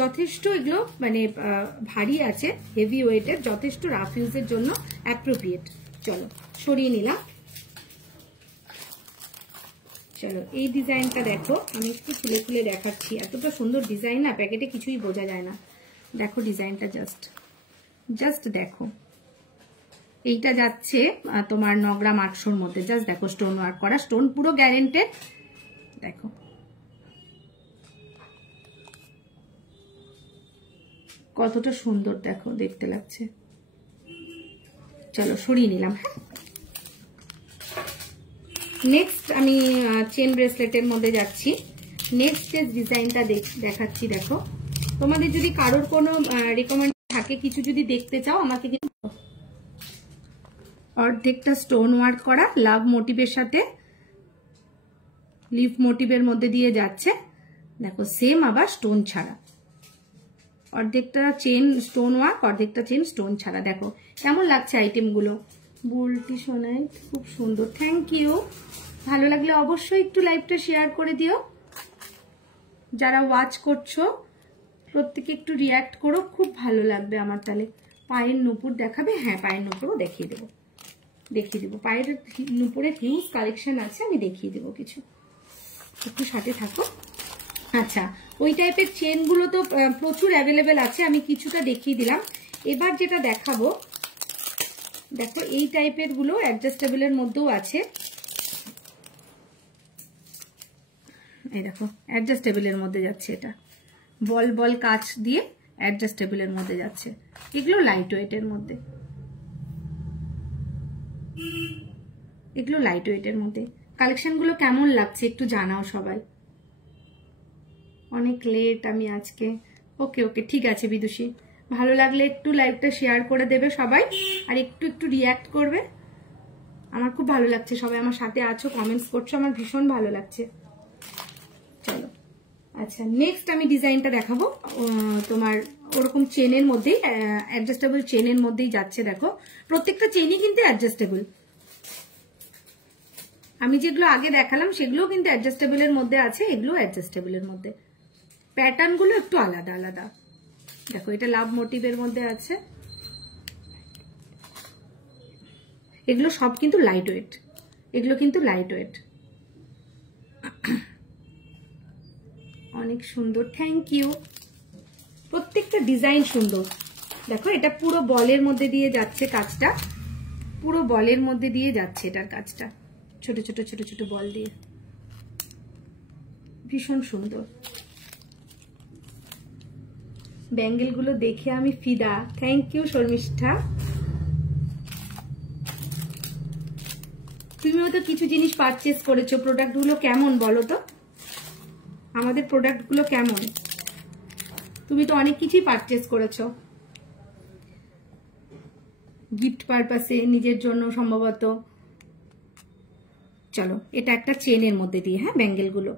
যথেষ্ট এগুলো মানে ভারী আছে, হেভি ওয়েটের, যথেষ্ট রাফ ইউজের জন্য অ্যাপ্রোপ্রিয়েট। চলো সরিয়ে নিলাম। চলো এই ডিজাইনটা দেখো, আমি একটু খুলে খুলে দেখাচ্ছি। এতটা সুন্দর ডিজাইন না, প্যাকেটে কিছুই বোঝা যায় না। দেখো ডিজাইনটা জাস্ট দেখো। এইটা যাচ্ছে তোমার 9 গ্রাম 800-র মধ্যে। জাস্ট দেখো স্টোন ওয়ার্ক করা, স্টোন পুরো গ্যারেন্টেড। দেখো কতটা সুন্দর দেখো দেখতে লাগছে। চলো সরিয়ে নিলাম। হ্যাঁ, নেক্সট আমি চেন ব্রেসলেটের মধ্যে যাচ্ছি। নেক্সট যে ডিজাইনটা দেখাচ্ছি দেখো, তোমাদের যদি কারোর কোনো রেকমেন্ড থাকে, কিছু যদি দেখতে চাও আমাকে কিন্তু। অর্ধেকটা স্টোন ওয়ার্ক করা, লাভ মোটিভের সাথে লিফ মোটিভের মধ্যে দিয়ে যাচ্ছে। দেখো সেম আবার স্টোন ছাড়া, অর্ধেকটা চেন স্টোন ওয়ার্ক, অর্ধেকটা চেন স্টোন ছাড়া। দেখো কেমন লাগছে আইটেমগুলো। বুলটি সোনাই খুব সুন্দর, থ্যাংক ইউ। ভালো লাগলে অবশ্যই একটু লাইভটা শেয়ার করে দিও। যারা ওয়াচ করছো প্রত্যেকে একটু রিয়াক্ট করো, খুব ভালো লাগবে আমার। তাহলে পায়ের নুপুর দেখাবে? হ্যাঁ, পায়ের নুপুরও দেখিয়ে দেবো। পায়ের নুপুরের হিউজ কালেকশন আছে, আমি দেখিয়ে দেবো কিছু, একটু সাথে থাকো। আচ্ছা, ওই টাইপের চেনগুলো তো প্রচুর অ্যাভেলেবেল আছে, আমি কিছুটা দেখিয়ে দিলাম। এবার যেটা দেখাবো দেখো, এই টাইপের গুলো অ্যাডজাস্টেবলের মধ্যেও আছে। এই দেখো অ্যাডজাস্টেবলের মধ্যে যাচ্ছে, এটা বল কাচ দিয়ে অ্যাডজাস্টেবলের মধ্যে যাচ্ছে। এগুলো লাইট ওয়েটের মধ্যে, কালেকশনগুলো কেমন লাগছে একটু জানাও সবাই। অনেক লেট আমি আজকে। ওকে ঠিক আছে বিদুষী, ভালো লাগলে একটু লাইভটা শেয়ার করে দেবে সবাই, আর একটু রিয়াক্ট করবে। আমার খুব ভালো লাগছে, সবাই আমার সাথে আছো, কমেন্টস করছো, আমার ভীষণ ভালো লাগছে। চলো আচ্ছা, নেক্সট আমি ডিজাইনটা দেখাবো তোমার ওরকম চেনের মধ্যেই, অ্যাডজাস্টেবল চেনের মধ্যেই যাচ্ছে। দেখো প্রত্যেকটা চেনই কিন্তু অ্যাডজাস্টেবল। আমি যেগুলো আগে দেখালাম সেগুলো কিন্তু অ্যাডজাস্টেবলের মধ্যে আছে, এগুলো অ্যাডজাস্টেবলের মধ্যে। প্যাটার্ন গুলো একটু আলাদা। দেখো এটা লাভ মোটিভের মধ্যে আছে। এগুলো সব কিন্তু লাইট ওয়েট, অনেক সুন্দর, থ্যাংক ইউ। প্রত্যেকটা ডিজাইন সুন্দর। দেখো এটা পুরো বলের মধ্যে দিয়ে যাচ্ছে কাজটা, পুরো বলের মধ্যে দিয়ে যাচ্ছে এটার কাজটা, ছোট ছোট বল দিয়ে, ভীষণ সুন্দর। ব্যাঙ্গেল গুলো দেখে আমি ফিদা, থ্যাংক ইউ শর্মিষ্ঠা। তুমিও তো কিছু জিনিস পারচেস করেছো, প্রোডাক্ট গুলো কেমন বলো তো, আমাদের প্রোডাক্ট গুলো কেমন? তুমি তো অনেক কিছুই পারচেস করেছো গিফট পারপাসে, নিজের জন্য সম্ভবত। চলো এটা একটা চেনের মধ্যে দিয়ে, হ্যাঁ ব্যাঙ্গেল গুলো,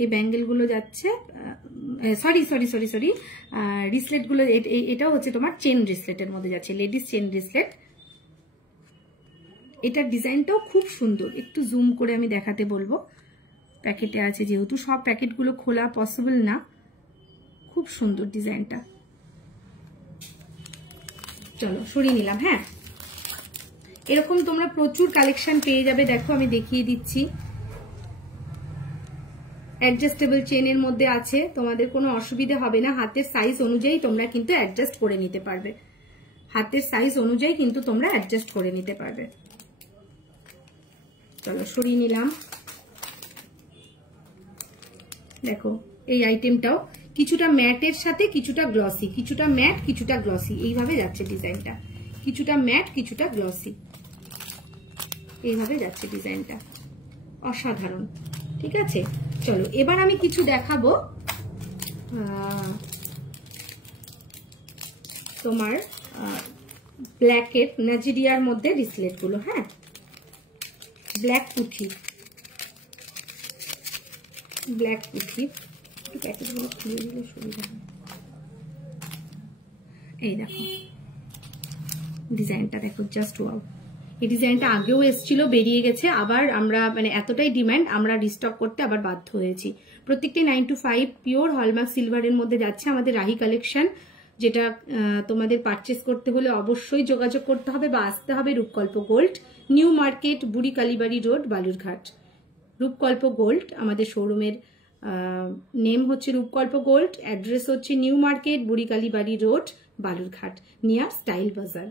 এই ব্যাঙ্গেল গুলো যাচ্ছে, সরি রিসলেট গুলো, এটাও হচ্ছে তোমার চেন রিসলেটের মধ্যে যাচ্ছে, লেডিস চেন রিসলেট। এটার ডিজাইনটাও খুব সুন্দর, একটু জুম করে আমি দেখাতে বলবো, প্যাকেটে আছে যেহেতু, সব প্যাকেটগুলো খোলা পসিবল না। খুব সুন্দর ডিজাইনটা। চলো সরিয়ে নিলাম। হ্যাঁ, এরকম তোমরা প্রচুর কালেকশন পেয়ে যাবে। দেখো আমি দেখিয়ে দিচ্ছি, অ্যাডজাস্টেবল চেনের মধ্যে আছে, তোমাদের কোনো অসুবিধা হবে না। হাতের সাইজ অনুযায়ী তোমরা কিন্তু অ্যাডজাস্ট করে নিতে পারবে, চলো সরিয়ে নিলাম। দেখো এই আইটেমটাও কিছুটা ম্যাটের সাথে কিছুটা গ্লসি, কিছুটা ম্যাট কিছুটা গ্লসি, এইভাবে যাচ্ছে ডিজাইনটা, কিছুটা ম্যাট কিছুটা গ্লসি, এইভাবে যাচ্ছে ডিজাইনটা, অসাধারণ। ঠিক আছে, চলো এবার আমি কিছু দেখাবো তোমার ব্ল্যাকের নাইজেরিয়ার মধ্যে রিসলেট গুলো। হ্যাঁ, ব্ল্যাক পুঁথি, প্যাকেটগুলো খুলে দিলে সুবিধা হয়। এই দেখো ডিজাইনটা, দেখো জাস্ট ওয়াও, এই ডিজাইনটা আগেও এসেছিল, বেরিয়ে গেছে, আবার আমরা মানে এতটাই ডিমান্ড আমরা রিস্টক করতে আবার বাধ্য হয়েছি। প্রত্যেকটি 9 to 5 পিওর হলমার্ক সিলভারের মধ্যে যাচ্ছে আমাদের রাহি কালেকশন, যেটা তোমাদের পারচেস করতে হলে অবশ্যই যোগাযোগ করতে হবে বা আসতে হবে রূপকল্প gold, new market, Buri Kalibari road, Balurghat. Rupkalpa gold আমাদের শোরুমের নেম হচ্ছে রূপকল্প গোল্ড, অ্যাড্রেস হচ্ছে new market, Buri Kalibari road, Balurghat, near style বাজার।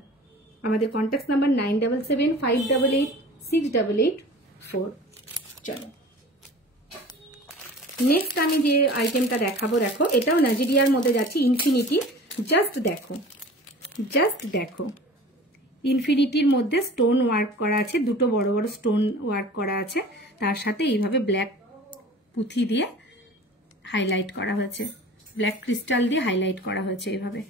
আমাদের কন্ট্যাক্ট নাম্বার 9775886884। চলো নেক্সট আমি যে আইটেমটা দেখাবো, দেখো এটাও নাইজেরিয়ার মধ্যে যাচ্ছে, ইনফিনিটি। জাস্ট দেখো, জাস্ট দেখো, ইনফিনিটির মধ্যে স্টোন ওয়ার্ক করা আছে, দুটো বড় বড় স্টোন ওয়ার্ক করা আছে, তার সাথে এইভাবে ব্ল্যাক পুঁথি দিয়ে হাইলাইট করা হয়েছে, ব্ল্যাক ক্রিস্টাল দিয়ে হাইলাইট করা হয়েছে এইভাবে।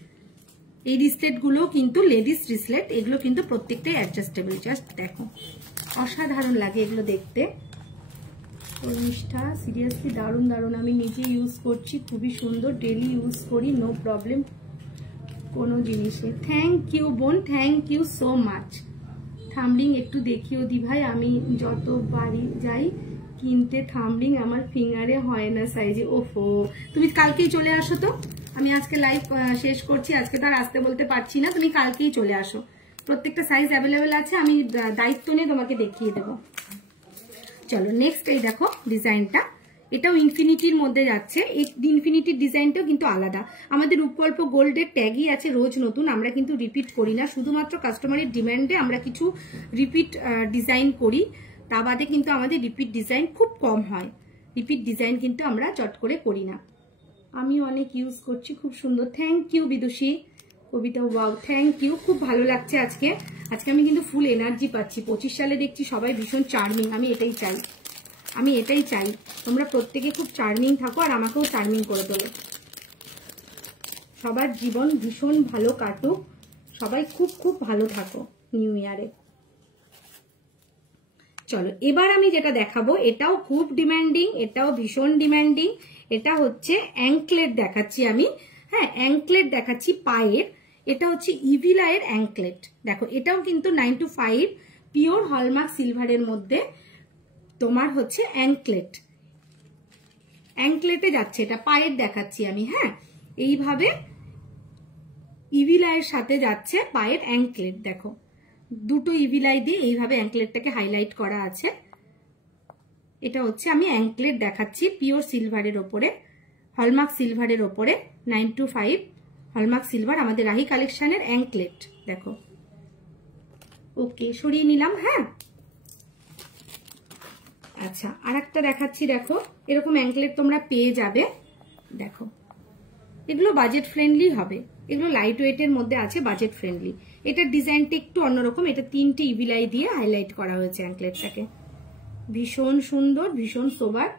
এই রিসলেটগুলো কিন্তু লেডিস রিসলেট, এগুলো কিন্তু প্রত্যেকটাই অ্যাডজাস্টেবল। জাস্ট দেখো, অসাধারণ লাগে এগুলো দেখতে। কর্নিশটা সিরিয়াসলি দারুণ দারুণ, আমি নিজে ইউজ করছি, খুবই সুন্দর, ডেলি ইউজ করি, নো প্রবলেম কোনো জিনিসে। থ্যাংক ইউ বোন, থ্যাংক ইউ সো মাচ। থাম্বলিং একটু দেখিও দি ভাই, আমি যত বাড়ি যাই কিনতে থাম্বলিং আমার ফিঙ্গারে হয় না সাইজে। ওফো, তুমি কালকেই চলে আসো তো, আমি আজকে লাইভ শেষ করছি, আজকে তো আর আসতে বলতে পারছি না, তুমি কালকেই চলে আসো, প্রত্যেকটা সাইজ অ্যাভেলেবেল আছে, আমি দায়িত্ব নিয়ে তোমাকে দেখিয়ে দেবো। চলো নেক্সট এই দেখো ডিজাইনটা, এটাও ইনফিনিটির মধ্যে যাচ্ছে। এই ইনফিনিটির ডিজাইনটাও কিন্তু আলাদা, আমাদের রূপকল্প গোল্ডের ট্যাগই আছে রোজ নতুন, আমরা কিন্তু রিপিট করি না, শুধুমাত্র কাস্টমারের ডিমান্ডে আমরা কিছু রিপিট ডিজাইন করি, তা বাদে কিন্তু আমাদের রিপিট ডিজাইন খুব কম হয়, রিপিট ডিজাইন কিন্তু আমরা চট করে করি না। আমি অনেক ইউজ করছি, খুব সুন্দর। Thank you Bidushi Kabita, wow thank you, খুব ভালো লাগছে আজকে। আজকে আমি কিন্তু ফুল এনার্জি পাচ্ছি, 25 সালে দেখছি সবাই ভীষণ চার্মিং, আমি এটাই চাই, আমি এটাই চাই, তোমরা প্রত্যেকে খুব চার্মিং থাকো আর আমাকেও চার্মিং করে তোলো, সবার জীবন ভীষণ ভালো কাটুক, সবাই খুব খুব ভালো থাকো নিউ ইয়ারে। চলো এবার আমি যেটা দেখাবো, এটাও খুব ডিমান্ডিং, এটাও ভীষণ ডিমান্ডিং, এটা হচ্ছে অ্যাঙ্কলেট দেখাচ্ছি আমি, হ্যাঁ অ্যাঙ্কলেট দেখাচ্ছি পায়ের, এটা হচ্ছে ইভিলায়ের অ্যাঙ্কলেট। দেখো এটাও কিন্তু 9 to 5 পিওর হলমার্ক সিলভারের মধ্যে তোমার হচ্ছে অ্যাঙ্কলেট, অ্যাঙ্কলেটে যাচ্ছে, এটা পায়ের দেখাচ্ছি আমি, হ্যাঁ এইভাবে ইভিলাইয়ের সাথে যাচ্ছে পায়ের অ্যাঙ্কলেট। দেখো দুটো ইভিলাই দিয়ে এইভাবে অ্যাঙ্কলেটটাকে হাইলাইট করা আছে, এটা হচ্ছে আমি অ্যাঙ্কলেট দেখাচ্ছি পিওর সিলভারের ওপরে, হলমার্ক সিলভারের ওপরে, 9 to 5 হলমার্ক সিলভার, আমাদের রাহি কালেকশনের অ্যাঙ্কলেট। দেখো ওকে সরিয়ে নিলাম, হ্যাঁ আচ্ছা আর একটা দেখাচ্ছি, দেখো এরকম অ্যাঙ্কলেট তোমরা পেয়ে যাবে, দেখো এগুলো বাজেট ফ্রেন্ডলি হবে, এগুলো লাইট ওয়েটের মধ্যে আছে, বাজেট ফ্রেন্ডলি। এটার ডিজাইনটা একটু অন্যরকম, এটা 3টে ইভিলাই দিয়ে হাইলাইট করা হয়েছে অ্যাঙ্কলেটটাকে, ভীষণ সুন্দর, ভীষণ সোবার,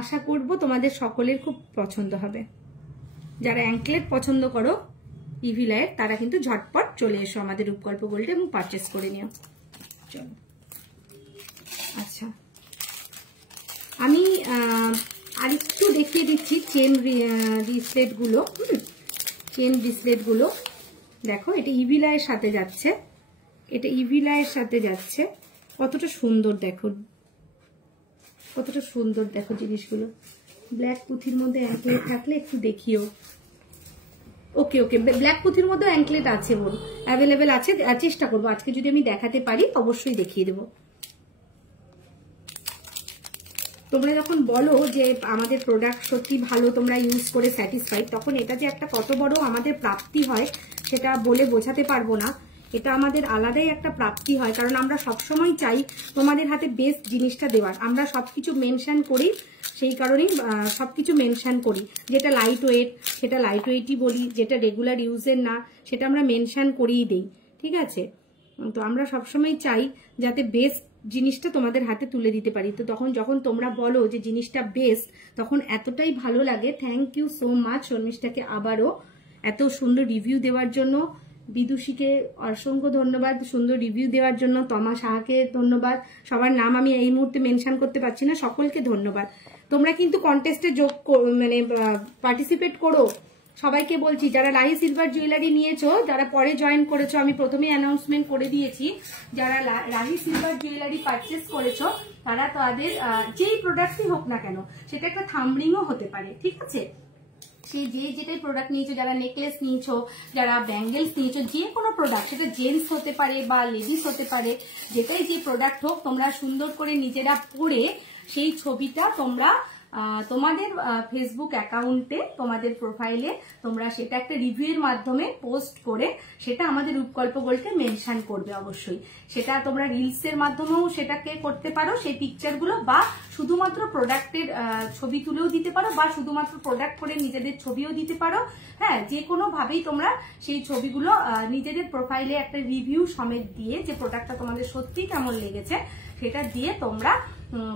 আশা করব তোমাদের সকলের খুব পছন্দ হবে। যারা অ্যাঙ্কলেট পছন্দ করো ইভিলাইয়ের, তারা কিন্তু ঝটপট চলে এসো আমাদের রূপকল্প গোল্ডে এবং পারচেস করে নিও। চলো আচ্ছা আমি আরেকটু দেখিয়ে দিচ্ছি চেন ব্রেসলেট গুলো, চেন ব্রেসলেট গুলো দেখো, এটা ইভিলাইয়ের সাথে যাচ্ছে, এটা ইভিলাইয়ের সাথে যাচ্ছে, কতটা সুন্দর দেখো, কতটা সুন্দর দেখো জিনিসগুলো। ব্ল্যাক পুঁথির মধ্যে অ্যাঙ্কলেট থাকলে একটু দেখিও। ওকে ওকে, ব্ল্যাক পুঁথির মধ্যে অ্যাঙ্কলেট আছে বোন, অ্যাভেলেবেল আছে, চেষ্টা করবো আজকে যদি আমি দেখাতে পারি অবশ্যই দেখিয়ে দেবো। তোমরা যখন বলো যে আমাদের প্রোডাক্ট সত্যি ভালো, তোমরা ইউজ করে স্যাটিসফাইড, তখন এটা যে একটা কত বড় আমাদের প্রাপ্তি হয় সেটা বলে বোঝাতে পারবো না, এটা আমাদের আলাদাই একটা প্রাপ্তি হয়, কারণ আমরা সবসময় চাই তোমাদের হাতে বেস্ট জিনিসটা দেওয়ার, আমরা সবকিছু মেনশন করি, সেই কারণেই সবকিছু মেনশন করি, যেটা লাইট ওয়েট সেটা লাইট ওয়েটই বলি, যেটা রেগুলার ইউজের না সেটা আমরা মেনশন করেই দেই, ঠিক আছে। তো আমরা সবসময় চাই যাতে বেস্ট জিনিসটা তোমাদের হাতে তুলে দিতে পারি, তো তখন যখন তোমরা বলো যে জিনিসটা বেস্ট, তখন এতটাই ভালো লাগে। থ্যাংক ইউ সো মাচ শর্মিষ্ঠাকে আবারও এত সুন্দর রিভিউ দেওয়ার জন্য, বিদুষীকে অসংখ্য ধন্যবাদ সুন্দর রিভিউ দেওয়ার জন্য, তমা সাহাকে ধন্যবাদ, সবার নাম আমি এই মুহূর্তে মেনশন করতে পারছি না, সকলকে ধন্যবাদ। তোমরা কিন্তু কন্টেস্টে যোগ মানে পার্টিসিপেট করো, সবাইকে বলছি যারা রাহি সিলভার জুয়েলারি নিয়েছো, যারা পরে জয়েন করেছো, আমি প্রথমেই অ্যানাউন্সমেন্ট করে দিয়েছি, যারা রাহি সিলভার জুয়েলারি পারচেস করেছো তারা তাদের যেই প্রোডাক্টই হোক না কেন, সেটা একটা থাম্বরিংও হতে পারে, ঠিক আছে? সেই যেটাই প্রোডাক্ট নিয়েছো, যারা নেকলেস নিয়েছো, যারা ব্যাঙ্গেলস নিয়েছো, যে কোনো প্রোডাক্ট, সেটা জেন্টস হতে পারে বা লেডিস হতে পারে, যেটাই যে প্রোডাক্ট হোক, তোমরা সুন্দর করে নিজেরা পরে সেই ছবিটা তোমরা তোমাদের ফেসবুক অ্যাকাউন্টে, তোমাদের প্রোফাইলে তোমরা সেটা একটা রিভিউয়ের মাধ্যমে পোস্ট করে সেটা আমাদের রূপকল্প গোল্ডকে মেনশন করবে অবশ্যই। সেটা তোমরা রিলসের মাধ্যমেও সেটাকে করতে পারো, সেই পিকচারগুলো, বা শুধুমাত্র প্রোডাক্টের ছবি তুলেও দিতে পারো, বা শুধুমাত্র প্রোডাক্ট করে নিজেদের ছবিও দিতে পারো। হ্যাঁ, যে কোনো ভাবেই তোমরা সেই ছবিগুলো নিজেদের প্রোফাইলে একটা রিভিউ সমেত দিয়ে, যে প্রোডাক্টটা তোমাদের সত্যি কেমন লেগেছে সেটা দিয়ে তোমরা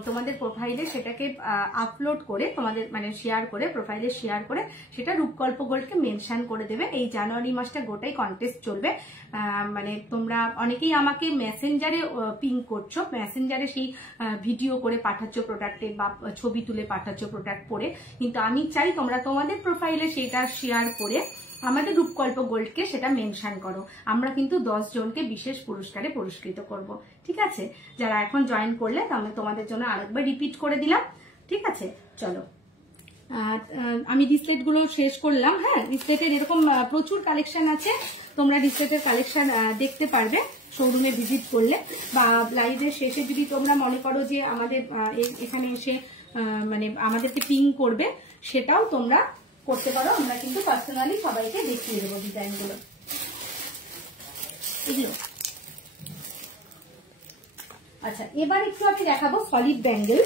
তোমাদের প্রোফাইলে সেটাকে আপলোড করে, তোমাদের মানে শেয়ার করে, প্রোফাইলে শেয়ার করে সেটা রূপকল্প গোল্ডকে মেনশন করে দেবে। এই জানুয়ারি মাসটা গোটাই কন্টেস্ট চলবে। মানে তোমরা অনেকেই আমাকে মেসেঞ্জারে পিং করছো, মেসেঞ্জারে সেই ভিডিও করে পাঠাচ্ছ প্রোডাক্টের, বা ছবি তুলে পাঠাচ্ছ প্রোডাক্ট পরে, কিন্তু আমি চাই তোমরা তোমাদের প্রোফাইলে সেটা শেয়ার করে আমাদের রূপকল্প গোল্ডকে সেটা মেনশন করো। আমরা কিন্তু 10 জনকে বিশেষ পুরস্কারে পুরস্কৃত করব, ঠিক আছে? যারা এখন জয়েন করলে তাহলে তোমাদের জন্য আরেকবার রিপিট করে দিলাম, ঠিক আছে? চলো, আমি রিসলেট গুলো শেষ করলাম। হ্যাঁ, রিসলেটের এরকম প্রচুর কালেকশন আছে, তোমরা রিসলেটের কালেকশন দেখতে পারবে শোরুমে ভিজিট করলে, বা লাইভের শেষে যদি তোমরা মনে করো যে আমাদের এখানে এসে মানে আমাদেরকে পিং করবে, সেটাও তোমরা করতে পারো। আমরা কিন্তু পার্সোনালি সবাইকে দেখিয়ে দেবো ডিজাইনগুলো। এগুলো আচ্ছা, এবার একটু আমি দেখাবো সলিড ব্যাঙ্গেল,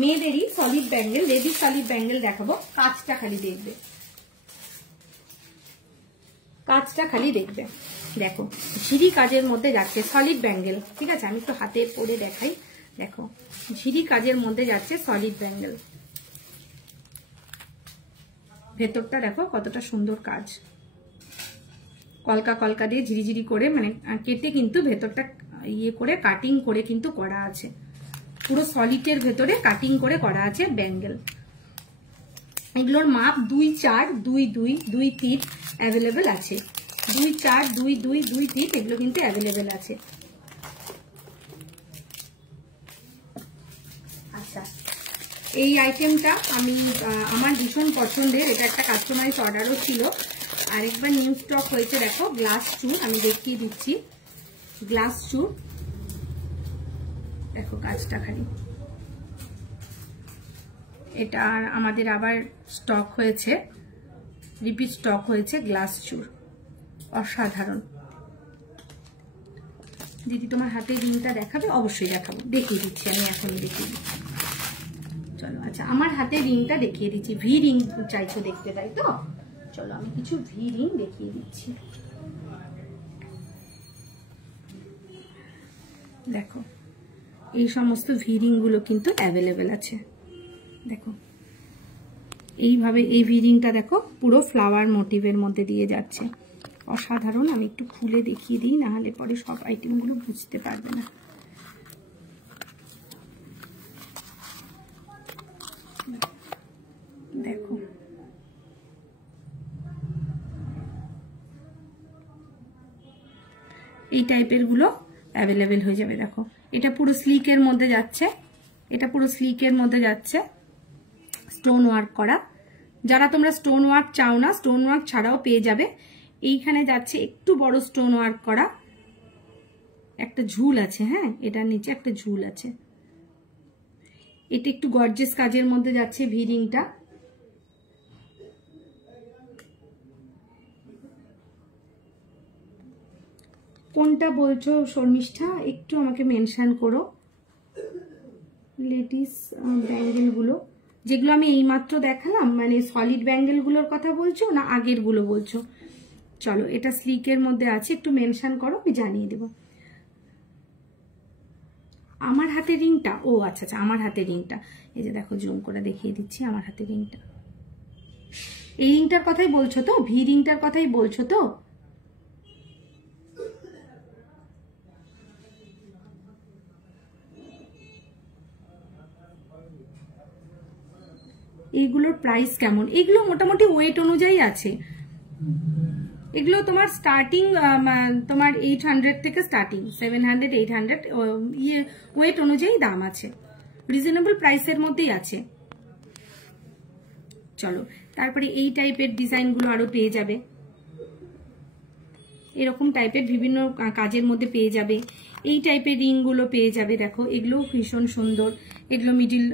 মেয়েদেরই solid bangle, ladies solid bangle দেখাবো। কাজটা খালি দেখবে, কাজটা খালি দেখবে। দেখো, ঝিরি কাজের মধ্যে যাচ্ছে সলিড ব্যাঙ্গেল, ঠিক আছে? আমি একটু হাতে পরে দেখাই। দেখো, ঝিরি কাজের মধ্যে যাচ্ছে সলিড ব্যাঙ্গেল। ভেতরটা দেখো কতটা সুন্দর কাজ, কলকা কলকা দিয়ে ঝিরিঝিরি করে, মানে কেটে কিন্তু ভেতরটা ইয়ে করে কাটিং করে কিন্তু করা আছে, পুরো সলিডের ভেতরে কাটিং করে করা আছে ব্যাঙ্গেল। এগুলোর মাপ 2, 4, 2, 2, 2, 3 অ্যাভেলেবেল আছে। 2, 4, 2, 2, 2, 3 এগুলো কিন্তু অ্যাভেলেবেল আছে। আচ্ছা, এই আইটেমটা আমি আমার ভীষণ পছন্দের, এটা একটা কাস্টমাইজ অর্ডারও ছিল, আরেকবার নিউ স্টক হয়েছে। দেখো, গ্লাস চুর আমি দেখিয়ে দিচ্ছি, গ্লাস চুর। দেখো কাজটা খালি, এটা আমাদের আবার স্টক হয়েছে, রিপিট স্টক হয়েছে গ্লাস চুর, অসাধারণ। দিদি তোমার হাতে রিংটা দেখাবে? অবশ্যই দেখাবো, দেখিয়ে দিচ্ছি আমি, এখনই দেখিয়ে দিচ্ছি। চলো, আচ্ছা, আমার হাতে রিংটা দেখিয়ে দিচ্ছি। ভি রিং চাইছো দেখতে, তাই তো? চলো, আমি কিছু ভি রিং দেখিয়ে দিচ্ছি। দেখো, এই সমস্ত ভি রিং গুলো কিন্তু অ্যাভেলেবেল আছে। দেখো, এইভাবে এই ভি রিংটা দেখো পুরো ফ্লাওয়ার মোটিভের মধ্যে দিয়ে যাচ্ছে, অসাধারণ। আমি একটু খুলে দেখিয়ে দিই, না হলে পরে সব আইটেমগুলো বুঝতে পারবে না। দেখো, এই টাইপের গুলো অ্যাভেলেবেল হয়ে যাবে। দেখো, এটা পুরো স্লিকের মধ্যে যাচ্ছে, এটা পুরো স্লিকের মধ্যে যাচ্ছে, স্টোন ওয়ার্ক করা। যারা তোমরা স্টোন ওয়ার্ক চাও না, স্টোন ওয়ার্ক ছাড়াও পেয়ে যাবে। এইখানে যাচ্ছে একটু বড় স্টোন ওয়ার্ক করা, একটা ঝুল আছে। হ্যাঁ, এটার নিচে একটা ঝুল আছে। এটা একটু গর্জিয়াস কাজের মধ্যে যাচ্ছে ভি রিংটা। কোনটা বলছো শর্মিষ্ঠা, একটু আমাকে মেনশন করো। লেডিস ব্যাঙ্গেল গুলো যেগুলো আমি এইমাত্র দেখালাম, মানে সলিড ব্যাঙ্গেল গুলোর কথা বলছো না আগের গুলো বলছো? চলো, এটা স্লিকের মধ্যে আছে, একটু মেনশন করো, আমি জানিয়ে দেব। আমার হাতে রিংটা, ও আচ্ছা আচ্ছা, আমার হাতে রিংটা, এই যে দেখো, জুম করে দেখিয়ে দিচ্ছি আমার হাতে রিংটা। এই রিংটার কথাই বলছো তো? ভি রিংটার কথাই বলছো তো? এইগুলোর প্রাইস কেমন? এগুলো মোটামুটি ওয়েট অনুযায়ী আছে, এগুলো তোমার স্টার্টিং তোমার 800 থেকে স্টার্টিং 700 800 ওয়েট অনুযায়ী দাম আছে, রিজনেবল প্রাইসের মধ্যেই আছে। চলো তারপরে এই টাইপের ডিজাইনগুলো আরো পেয়ে যাবে, এরকম টাইপের বিভিন্ন কাজের মধ্যে পেয়ে যাবে। এই টাইপের রিংগুলো পেয়ে যাবে, দেখো এগুলো ভীষণ সুন্দর, এগুলো মিডিল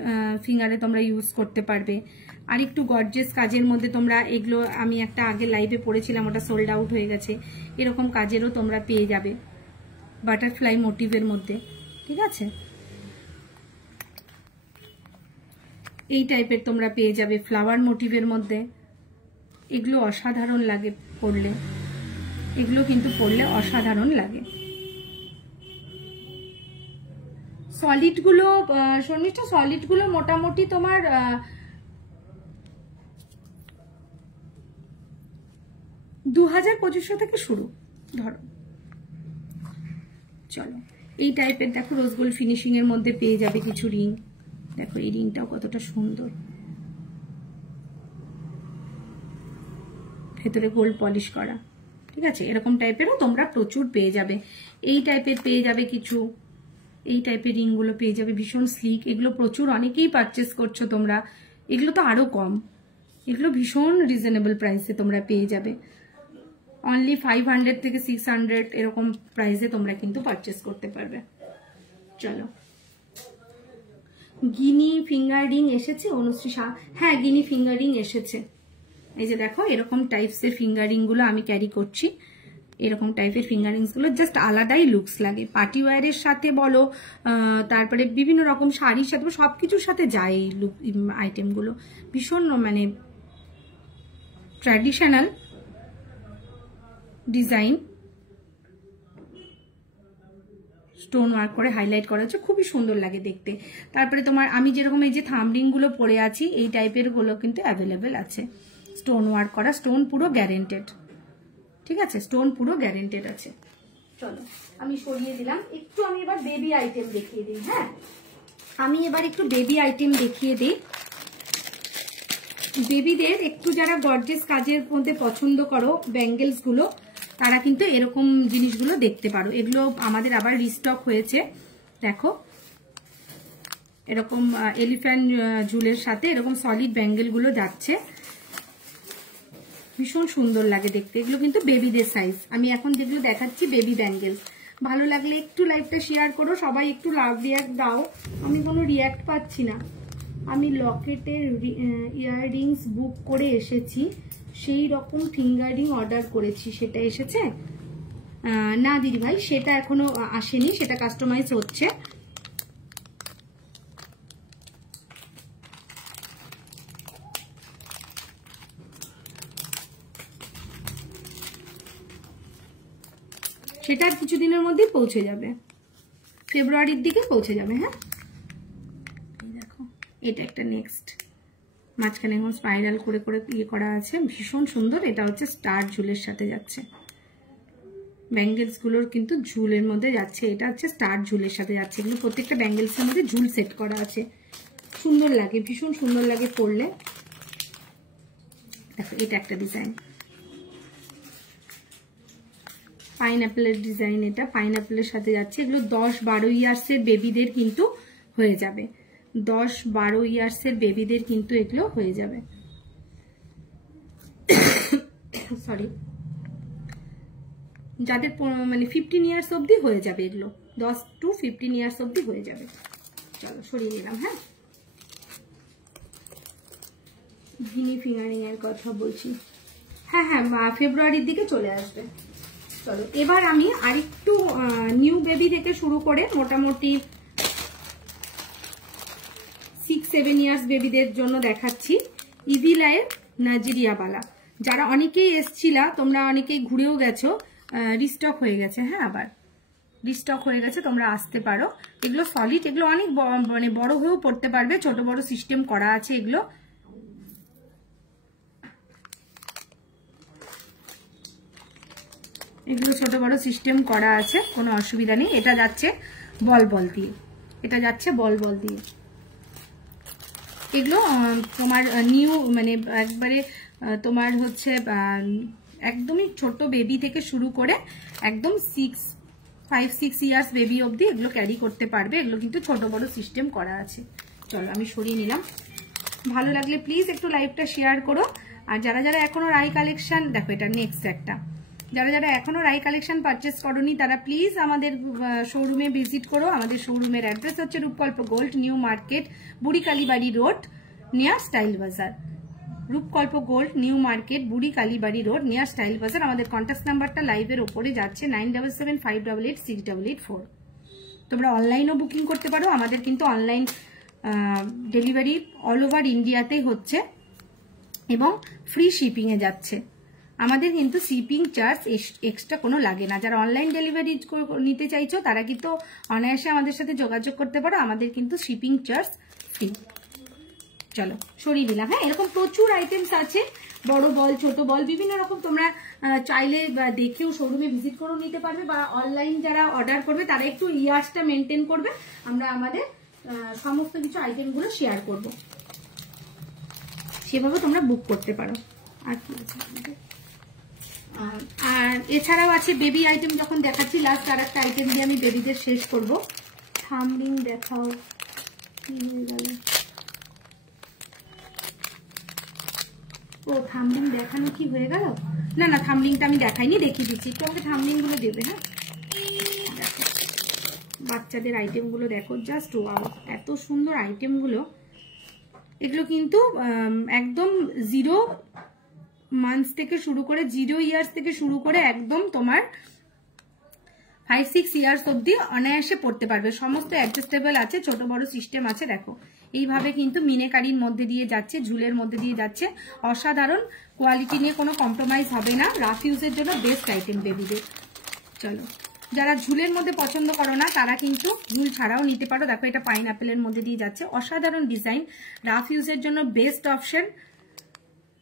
ফিঙ্গারে তোমরা ইউজ করতে পারবে। আর একটু গর্জিয়াস কাজের মধ্যে তোমরা এগুলো, আমি একটা আগে লাইভে পড়েছিলাম, ওটা সোল্ড আউট হয়ে গেছে, এরকম কাজেরও তোমরা পেয়ে যাবে বাটারফ্লাই মোটিভের মধ্যে, ঠিক আছে। এই টাইপের তোমরা পেয়ে যাবে ফ্লাওয়ার মোটিভের মধ্যে, এগুলো অসাধারণ লাগে পরলে, এগুলো কিন্তু পরলে অসাধারণ লাগে। সলিড গুলো শর্মিষ্ঠা, সলিড গুলো মোটামুটি তোমার 2000-2500 থেকে শুরু ধরো। চলো এই টাইপের দেখো রোজ গোল্ড ফিনিশিং এর মধ্যে পেয়ে যাবে কিছু রিং, দেখো এই রিংটাও কতটা সুন্দর, ভেতরে গোল্ড পলিশ করা, ঠিক আছে। এরকম টাইপেরও তোমরা প্রচুর পেয়ে যাবে। এই টাইপের পেয়ে যাবে কিছু, এই টাইপের রিংগুলো পেয়ে যাবে, ভীষণ স্লিক, এগুলো প্রচুর অনেকেই পারচেস করছো তোমরা, এগুলো তো আরো কম, এগুলো ভীষণ রিজনেবল প্রাইসে তোমরা পেয়ে যাবে, অনলি 500 থেকে 600 এরকম প্রাইসে তোমরা কিন্তু পারচেস করতে পারবে। চলো গিনি ফিঙ্গার রিং এসেছে অনুশ্রী শাহ, হ্যাঁ গিনি ফিঙ্গার রিং এসেছে। এই যে দেখো এরকম টাইপসের ফিঙ্গারিং গুলো আমি ক্যারি করছি, এরকম টাইপের ফিঙ্গারিংস গুলো জাস্ট আলাদাই লুকস লাগে, পার্টি ওয়্যারের সাথে বলো, তারপরে বিভিন্ন রকম শাড়ির সাথে, সবকিছুর সাথে যায় এই লুক আইটেম গুলো, ভীষণ মানে ট্র্যাডিশনাল ডিজাইন, স্টোন ওয়ার্ক করে হাইলাইট করা হচ্ছে, খুবই সুন্দর লাগে দেখতে। তারপরে তোমার আমি যেরকম এই যে থাম্বরিং গুলো পরে আছি, এই টাইপের গুলো কিন্তু অ্যাভেলেবেল আছে, স্টোন ওয়ার্ক করা, স্টোন পুরো গ্যারেন্টেড, ঠিক আছে, স্টোন পুরো গ্যারেন্টেড আছে। চলো আমি সরিয়ে দিলাম, একটু আমি এবার বেবি আইটেম দেখিয়ে দিই। হ্যাঁ আমি এবার একটু বেবি আইটেম দেখিয়ে দিই। বেবিদের একটু যারা গর্জিয়াস কাজের মধ্যে পছন্দ করো ব্যাঙ্গেলস গুলো, তারা কিন্তু এরকম জিনিসগুলো দেখতে পারো, এগুলো আমাদের আবার রিস্টক হয়েছে। দেখো এরকম এলিফ্যান্ট ঝুলের সাথে এরকম সলিড ব্যাঙ্গেল গুলো যাচ্ছে, ভীষণ সুন্দর লাগে দেখতে, এগুলো কিন্তু বেবিদের সাইজ। আমি এখন যেগুলো দেখাচ্ছি বেবি ব্যাঙ্গেলস, ভালো লাগলে একটু লাইভটা শেয়ার করো, সবাই একটু লাভ রিয়াক্ট দাও, আমি কোনো রিয়াক্ট পাচ্ছি না। আমি লকেটের ইয়াররিংস বুক করে এসেছি, সেই রকম ফিঙ্গারিং অর্ডার করেছি, সেটা এসেছে? না দিদি ভাই সেটা এখনো আসেনি, সেটা কাস্টমাইজ হচ্ছে। সেটা কিছুদিনের মধ্যেই পৌঁছে যাবে, ফেব্রুয়ারির দিকে পৌঁছে যাবে। হ্যাঁ দেখো এটা একটা নেক্সট, মাঝখানে এখন স্পাইরাল করে করে ইয়ে করা আছে, ভীষণ সুন্দর। এটা হচ্ছে স্টার ঝুলের সাথে যাচ্ছে, ব্যাঙ্গেলস গুলোর কিন্তু ঝুলের মধ্যে যাচ্ছে, এটা হচ্ছে স্টার ঝুলের সাথে যাচ্ছে, এগুলো প্রত্যেকটা ব্যাঙ্গেলস এর মধ্যে ঝুল সেট করা আছে, সুন্দর লাগে, ভীষণ সুন্দর লাগে পরলে। দেখো এটা একটা ডিজাইন, পাইনঅ্যাপেলের ডিজাইন, এটা পাইনঅ্যাপেলের সাথে যাচ্ছে, এগুলো 10-12 ইয়ার্সের বেবিদের কিন্তু হয়ে যাবে, 10-12 ইয়ার্সের বেবিদের কিন্তু এগুলো হয়ে যাবে, সরি যাদের মানে 15 ইয়ার্স অবধি হয়ে যাবে, এগুলো 10 to 15 ইয়ার্স অবধি হয়ে যাবে। চলো সরিয়ে নিলাম। হ্যাঁ ভিনি ফিঙ্গারিং এর কথা বলছি, হ্যাঁ হ্যাঁ ফেব্রুয়ারির দিকে চলে আসবে। চলো এবার আমি আরেকটু নিউ বেবি থেকে শুরু করে মোটামুটি 6-7 ইয়ার্স বেবিদের জন্য দেখাচ্ছি। ইভিলাইয়ের নাইজেরিয়াওয়ালা, যারা অনেকেই এসছিলা, তোমরা অনেকেই ঘুরেও গেছো, রিস্টক হয়ে গেছে। হ্যাঁ আবার রিস্টক হয়ে গেছে, তোমরা আসতে পারো। এগুলো সলিড, এগুলো অনেক মানে বড় হয়েও পড়তে পারবে, ছোট বড় সিস্টেম করা আছে এগুলো। এগুলো ছোট বড় সিস্টেম করা আছে, কোনো অসুবিধা নেই। এটা যাচ্ছে বল বল দিয়ে, এটা যাচ্ছে বল বল দিয়ে। এগুলো তোমার নিউ মানে একবারে তোমার হচ্ছে একদমই ছোট বেবি থেকে শুরু করে একদম 5-6 ইয়ার্স বেবি অবধি এগুলো ক্যারি করতে পারবে। এগুলো কিন্তু ছোট বড় সিস্টেম করা আছে। চলো আমি সরিয়ে নিলাম। ভালো লাগলে প্লিজ একটু লাইভটা শেয়ার করো। আর যারা যারা এখনো রাই কালেকশন, দেখো এটা নেক্সট একটা, যারা যারা এখনো রাই কালেকশন পারচেস করোনি তারা প্লিজ আমাদের শোরুমে ভিজিট করো। আমাদের শোরুমের অ্যাড্রেস হচ্ছে রূপকল্প gold, new market, Buri Kalibari road, near style বাজার। রূপকল্প gold, new market, Buri Kalibari road, near style বাজার। আমাদের কন্ট্যাক্ট নাম্বারটা লাইভের ওপরে যাচ্ছে 9775886884। তোমরা অনলাইনও বুকিং করতে পারো। আমাদের কিন্তু অনলাইন ডেলিভারি অল ওভার ইন্ডিয়াতেই হচ্ছে এবং ফ্রি শিপিংয়ে যাচ্ছে। আমাদের কিন্তু শিপিং চার্জ এক্সট্রা কোনো লাগে না। যারা অনলাইন ডেলিভারি নিতে চাইছো তারা কিন্তু অনায়াসে আমাদের সাথে যোগাযোগ করতে পারো। আমাদের কিন্তু শিপিং চার্জ ফ্রি। চলো সরিয়ে দিলাম। হ্যাঁ, এরকম প্রচুর আইটেমস আছে, বড় বল ছোট বল বিভিন্ন রকম। তোমরা চাইলে দেখেও শোরুমে ভিজিট করেও নিতে পারবে, বা অনলাইন যারা অর্ডার করবে তারা একটু ইয়ার্সটা মেনটেন করবে। আমরা আমাদের সমস্ত কিছু আইটেমগুলো শেয়ার করব, সেভাবে তোমরা বুক করতে পারো। আর কি আছে, আর এছাড়াও আছে বেবি আইটেম। যখন দেখাচ্ছি লাস্ট আর একটা আইটেম দিয়ে আমি বেবিদের শেষ করব। থাম্বলিং দেখাও, কি হয়ে গেল? ও থাম্বলিং দেখানো কি হয়ে গেল? না না, থাম্বলিংটা আমি দেখাইনি, দেখিয়ে দিচ্ছি। একটু আমাকে থাম্বলিং গুলো দেবে। হ্যাঁ, বাচ্চাদের আইটেম গুলো দেখো, জাস্ট ওয়াও, এত সুন্দর আইটেম গুলো। এগুলো কিন্তু একদম 0 মান্থস থেকে শুরু করে 0 ইয়ার্স থেকে শুরু করে একদম তোমার 5-6 ইয়ার্স অব্দি অনায়াসে পড়তে পারবে। সমস্ত অ্যাডজাস্টেবল আছে, ছোট বড় সিস্টেম আছে। দেখো এইভাবে কিন্তু মিনেকারির মধ্যে দিয়ে যাচ্ছে, ঝুলের মধ্যে দিয়ে যাচ্ছে। অসাধারণ কোয়ালিটি নিয়ে কোনো কম্প্রোমাইজ হবে না। রাফ ইউজের জন্য বেস্ট আইটেম বেবিদের। চলো, যারা ঝুলের মধ্যে পছন্দ করো না তারা কিন্তু ঝুল ছাড়াও নিতে পারো। দেখো এটা পাইনঅ্যাপেলের মধ্যে দিয়ে যাচ্ছে, অসাধারণ ডিজাইন। রাফ ইউজের জন্য best option.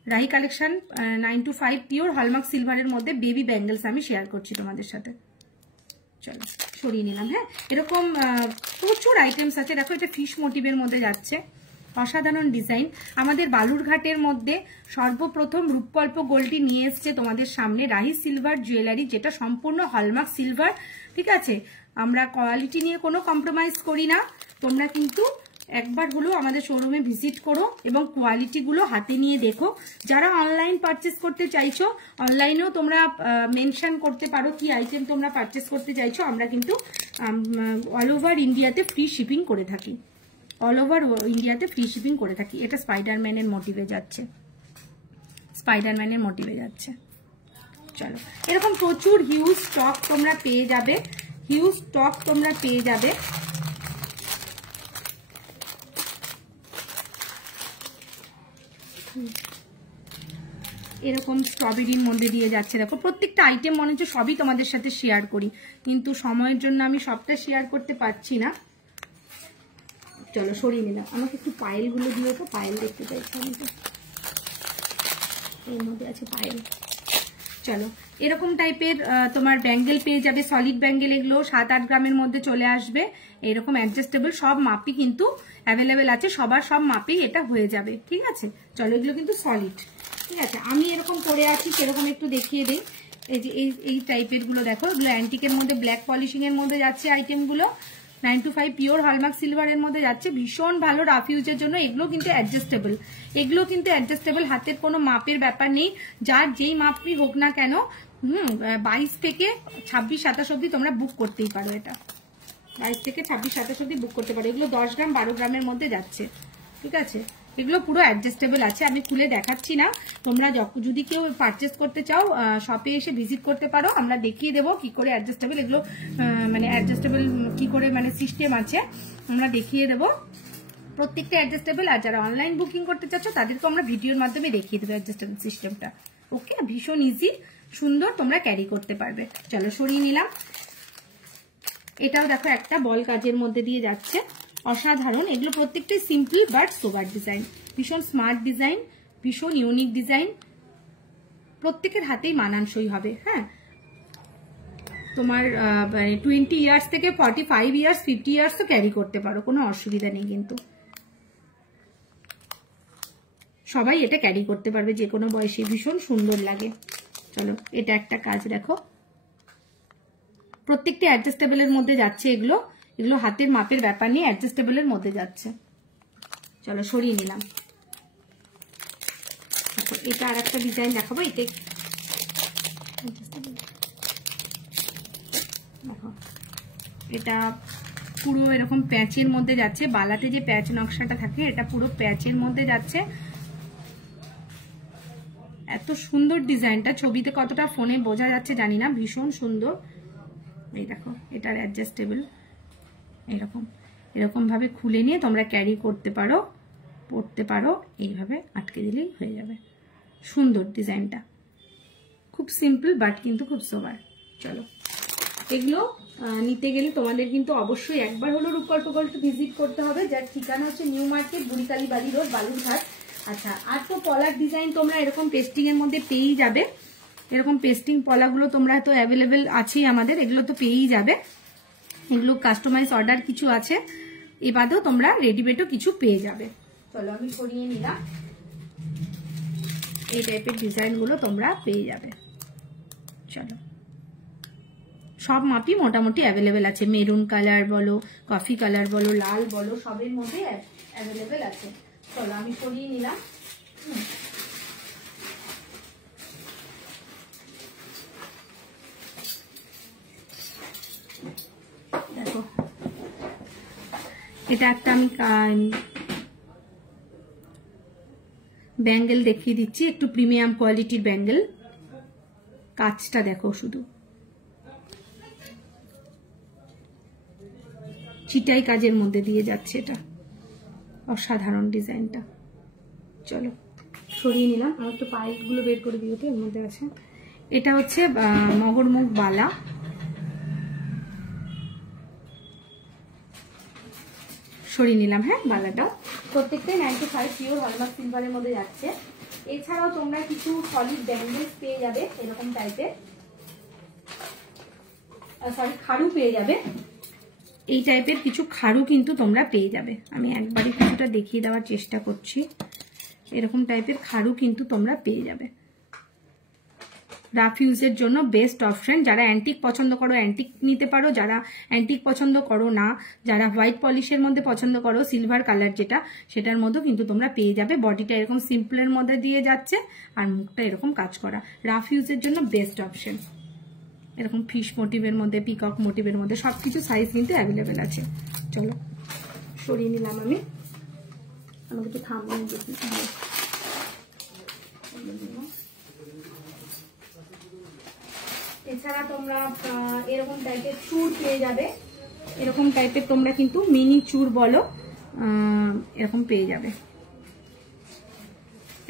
Rahi collection 9 to 5 pure hallmark সিলভারের মধ্যে বেবি ব্যাঙ্গেলস আমি শেয়ার করছি তোমাদের সাথে। চলো সরিয়ে নিলাম। হ্যাঁ, এরকম প্রচুর আইটেমস আছে। দেখো এটা ফিশ মোটিভের মধ্যে যাচ্ছে, অসাধারণ ডিজাইন। আমাদের বালুরঘাটের মধ্যে সর্বপ্রথম রূপকল্প গোল্ডটি নিয়ে এসছে তোমাদের সামনে রাহি সিলভার জুয়েলারি, যেটা সম্পূর্ণ হলমার্ক সিলভার। ঠিক আছে, আমরা কোয়ালিটি নিয়ে কোনো কম্প্রোমাইজ করি না। তোমরা কিন্তু একবার হলেও আমাদের শোরুমে ভিজিট করো এবং কোয়ালিটিগুলো হাতে নিয়ে দেখো। যারা অনলাইন পারচেস করতে চাইছো, অনলাইনেও তোমরা মেনশন করতে পারো কি আইটেম তোমরা পারচেস করতে চাইছো। আমরা কিন্তু অল ওভার ইন্ডিয়াতে ফ্রি শিপিং করে থাকি। অল ওভার ইন্ডিয়াতে ফ্রি শিপিং করে থাকি। এটা স্পাইডারম্যানের মোটিভে যাচ্ছে, স্পাইডারম্যানের মোটিভে যাচ্ছে। চলো, এরকম প্রচুর হিউজ স্টক তোমরা পেয়ে যাবে, হিউজ স্টক তোমরা পেয়ে যাবে। এরকম স্ট্রবেরির মধ্যে দিয়ে যাচ্ছে। দেখো প্রত্যেকটা আইটেম মনে হচ্ছে সবই তোমাদের সাথে শেয়ার করি, কিন্তু সময়ের জন্য আমি সবটা শেয়ার করতে পারছি না। চলো সরিয়ে নিলাম। আমাকে একটু পায়েলগুলো দিও তো, পায়েল দেখতে চাইছি আমি তো। এর মধ্যে আছে পায়েল। চলো, এরকম টাইপের তোমার ব্যাঙ্গেল পেয়ে যাবে, সলিড ব্যাঙ্গেল। এগুলো 7-8 গ্রামের মধ্যে চলে আসবে। এরকম অ্যাডজাস্টেবল সব মাপই কিন্তু অ্যাভেলেবেল আছে, সবার সব মাপেই এটা হয়ে যাবে। ঠিক আছে, চলো এগুলো কিন্তু সলিড। ঠিক আছে, আমি এরকম পরে আছি সেরকম একটু দেখিয়ে দিই। এই যে এই টাইপের গুলো দেখো, এগুলো অ্যান্টিকের মধ্যে ব্ল্যাক পলিশিং এর মধ্যে যাচ্ছে আইটেমগুলো। 9 to 5 পিওর হলমার্ক সিলভারের মধ্যে যাচ্ছে, ভীষণ ভালো রাফ ইউজের জন্য। এগুলো কিন্তু অ্যাডজাস্টেবল, এগুলো কিন্তু অ্যাডজাস্টেবল, হাতের কোনো মাপের ব্যাপার নেই। যার যেই মাপই হোক না কেন 22 থেকে 26-27 অব্দি তোমরা বুক করতেই পারো। এটা 22 থেকে 26-27 অব্দি বুক করতে পারো। এগুলো 10 গ্রাম 12 গ্রামের মধ্যে যাচ্ছে। ঠিক আছে, এগুলো পুরো অ্যাডজাস্টেবল আছে, আমি খুলে দেখাচ্ছি না। তোমরা যদি কেউ পারচেস করতে চাও শপে এসে ভিজিট করতে পারো, আমরা দেখিয়ে দেবো কি করে অ্যাডজাস্টেবল এগুলো মানে অ্যাডজাস্টেবল কি করে মানে সিস্টেম আছে আমরা দেখিয়ে দেবো। প্রত্যেকটা অ্যাডজাস্টেবল। আর যারা অনলাইন বুকিং করতে চাচ্ছ তাদেরকে আমরা ভিডিওর মাধ্যমে দেখিয়ে দেবো অ্যাডজাস্টেবল সিস্টেমটা। ওকে, ভীষণ ইজি, সুন্দর, তোমরা ক্যারি করতে পারবে। চলো সরিয়ে নিলাম। এটাও দেখো একটা বল কাজের মধ্যে দিয়ে যাচ্ছে, অসাধারণ। এগুলো প্রত্যেকটাই সিম্পল বাট সোবার ডিজাইন, ভীষণ স্মার্ট ডিজাইন, ভীষণ ইউনিক ডিজাইন। প্রত্যেকের হাতেই মানানসই হবে। হ্যাঁ, তোমার 20 ইয়ার্স থেকে 45 ইয়ার্স 50 ইয়ার্সও ক্যারি করতে পারো, কোনো অসুবিধা নেই। কিন্তু সবাই এটা ক্যারি করতে পারবে যে কোনো বয়সে, ভীষণ সুন্দর লাগে। চলো এটা একটা কাজ দেখো, প্রত্যেকটি অ্যাডজাস্টেবলের মধ্যে যাচ্ছে, এগুলো এগুলো হাতের মাপের ব্যাপার নিয়ে অ্যাডজাস্টেবলের মধ্যে যাচ্ছে। চলো সরিয়ে নিলাম। এটা আর একটা ডিজাইন দেখাবো, এতে দেখো এটা পুরো এরকম প্যাচের মধ্যে যাচ্ছে, বালাতে যে প্যাচ নকশাটা থাকে এটা পুরো প্যাচের মধ্যে যাচ্ছে। এত সুন্দর ডিজাইনটা, ছবিতে কতটা ফোনে বোঝা যাচ্ছে জানি না, ভীষণ সুন্দর। এই দেখো এটার অ্যাডজাস্টেবল, এরকম এরকম ভাবে খুলে নিয়ে তোমরা ক্যারি করতে পারো, পরতে পারো, এইভাবে আটকে দিলেই হয়ে যাবে। সুন্দর ডিজাইনটা, খুব সিম্পল বাট কিন্তু খুব সোবার। চলো এগুলো নিতে গেলে তোমাদের কিন্তু অবশ্যই একবার হলো রূপকল্প গোল্ড ভিজিট করতে হবে, যার ঠিকানা হচ্ছে নিউ মার্কেট, বুড়িকালী বাড়ি রোড, বালুরঘাট। আচ্ছা, আর তো পলার ডিজাইন তোমরা এরকম পেস্টিং এর মধ্যে পেয়েই যাবে। এরকম পেস্টিং পলাগুলো তোমরা তো অ্যাভেলেবেল আছেই আমাদের, এগুলো তো পেয়েই যাবে। এগুলো কাস্টমাইজ অর্ডার কিছু আছে, এবারেও তোমরা রেডিমেডও কিছু পেয়ে যাবে। চলো আমি সরিয়ে নিলাম। এই টাইপের ডিজাইনগুলো তোমরা পেয়ে যাবে। চলো সব মাপই মোটামুটি অ্যাভেলেবেল আছে, মেরুন কালার বলো, কফি কালার বলো, লাল বলো, সবের মধ্যে অ্যাভেলেবেল আছে। চলো আমি সরিয়ে নিলাম। দেখো এটা একটা আমি ব্যাঙ্গেল দেখিয়ে দিচ্ছি, একটু প্রিমিয়াম কোয়ালিটির ব্যাঙ্গেল। কাজটা দেখো শুধু, চিটাই কাজের মধ্যে দিয়ে যাচ্ছে, এটা অসাধারণ ডিজাইনটা। চলো সরিয়ে নিলাম, আর একটু পাইপগুলো বের করে দিও তো, এর মধ্যে আছে। এটা হচ্ছে মগরমুখ বালা, সরিয়ে নিলাম। হ্যাঁ বালাটা প্রত্যেকটাই 95 পিওর হলমার্ক সিলভারের মধ্যে যাচ্ছে। এছাড়াও তোমরা কিছু সলিড ব্যাঙ্গেলস পেয়ে যাবে এরকম টাইপের, সরি খাড়ু পেয়ে যাবে। এই টাইপের কিছু খাড়ু কিন্তু তোমরা পেয়ে যাবে। আমি একবারে কিছুটা দেখিয়ে দেওয়ার চেষ্টা করছি। এরকম টাইপের খাড়ু কিন্তু তোমরা পেয়ে যাবে। রাফ ইউজের জন্য বেস্ট অপশন। যারা অ্যান্টিক পছন্দ করো অ্যান্টিক নিতে পারো, যারা অ্যান্টিক পছন্দ করো না, যারা হোয়াইট পলিশের মধ্যে পছন্দ করো, সিলভার কালার যেটা, সেটার মধ্যেও কিন্তু তোমরা পেয়ে যাবে। বডিটা এরকম সিম্পলের মধ্যে দিয়ে যাচ্ছে আর মুখটা এরকম কাজ করা। রাফ ইউজের জন্য বেস্ট অপশন। এরকম ফিশ মোটিভের মধ্যে, পিকক মোটিভের মধ্যে সবকিছু সাইজ কিন্তু অ্যাভেলেবেল আছে। চলো সরিয়ে নিলাম আমি, আমাকে একটু থামলে দেখি। এছাড়া তোমরা এরকম টাইপের চুর পেয়ে যাবে। এরকম টাইপের তোমরা কিন্তু মিনি চুর বলো, এরকম পেয়ে যাবে।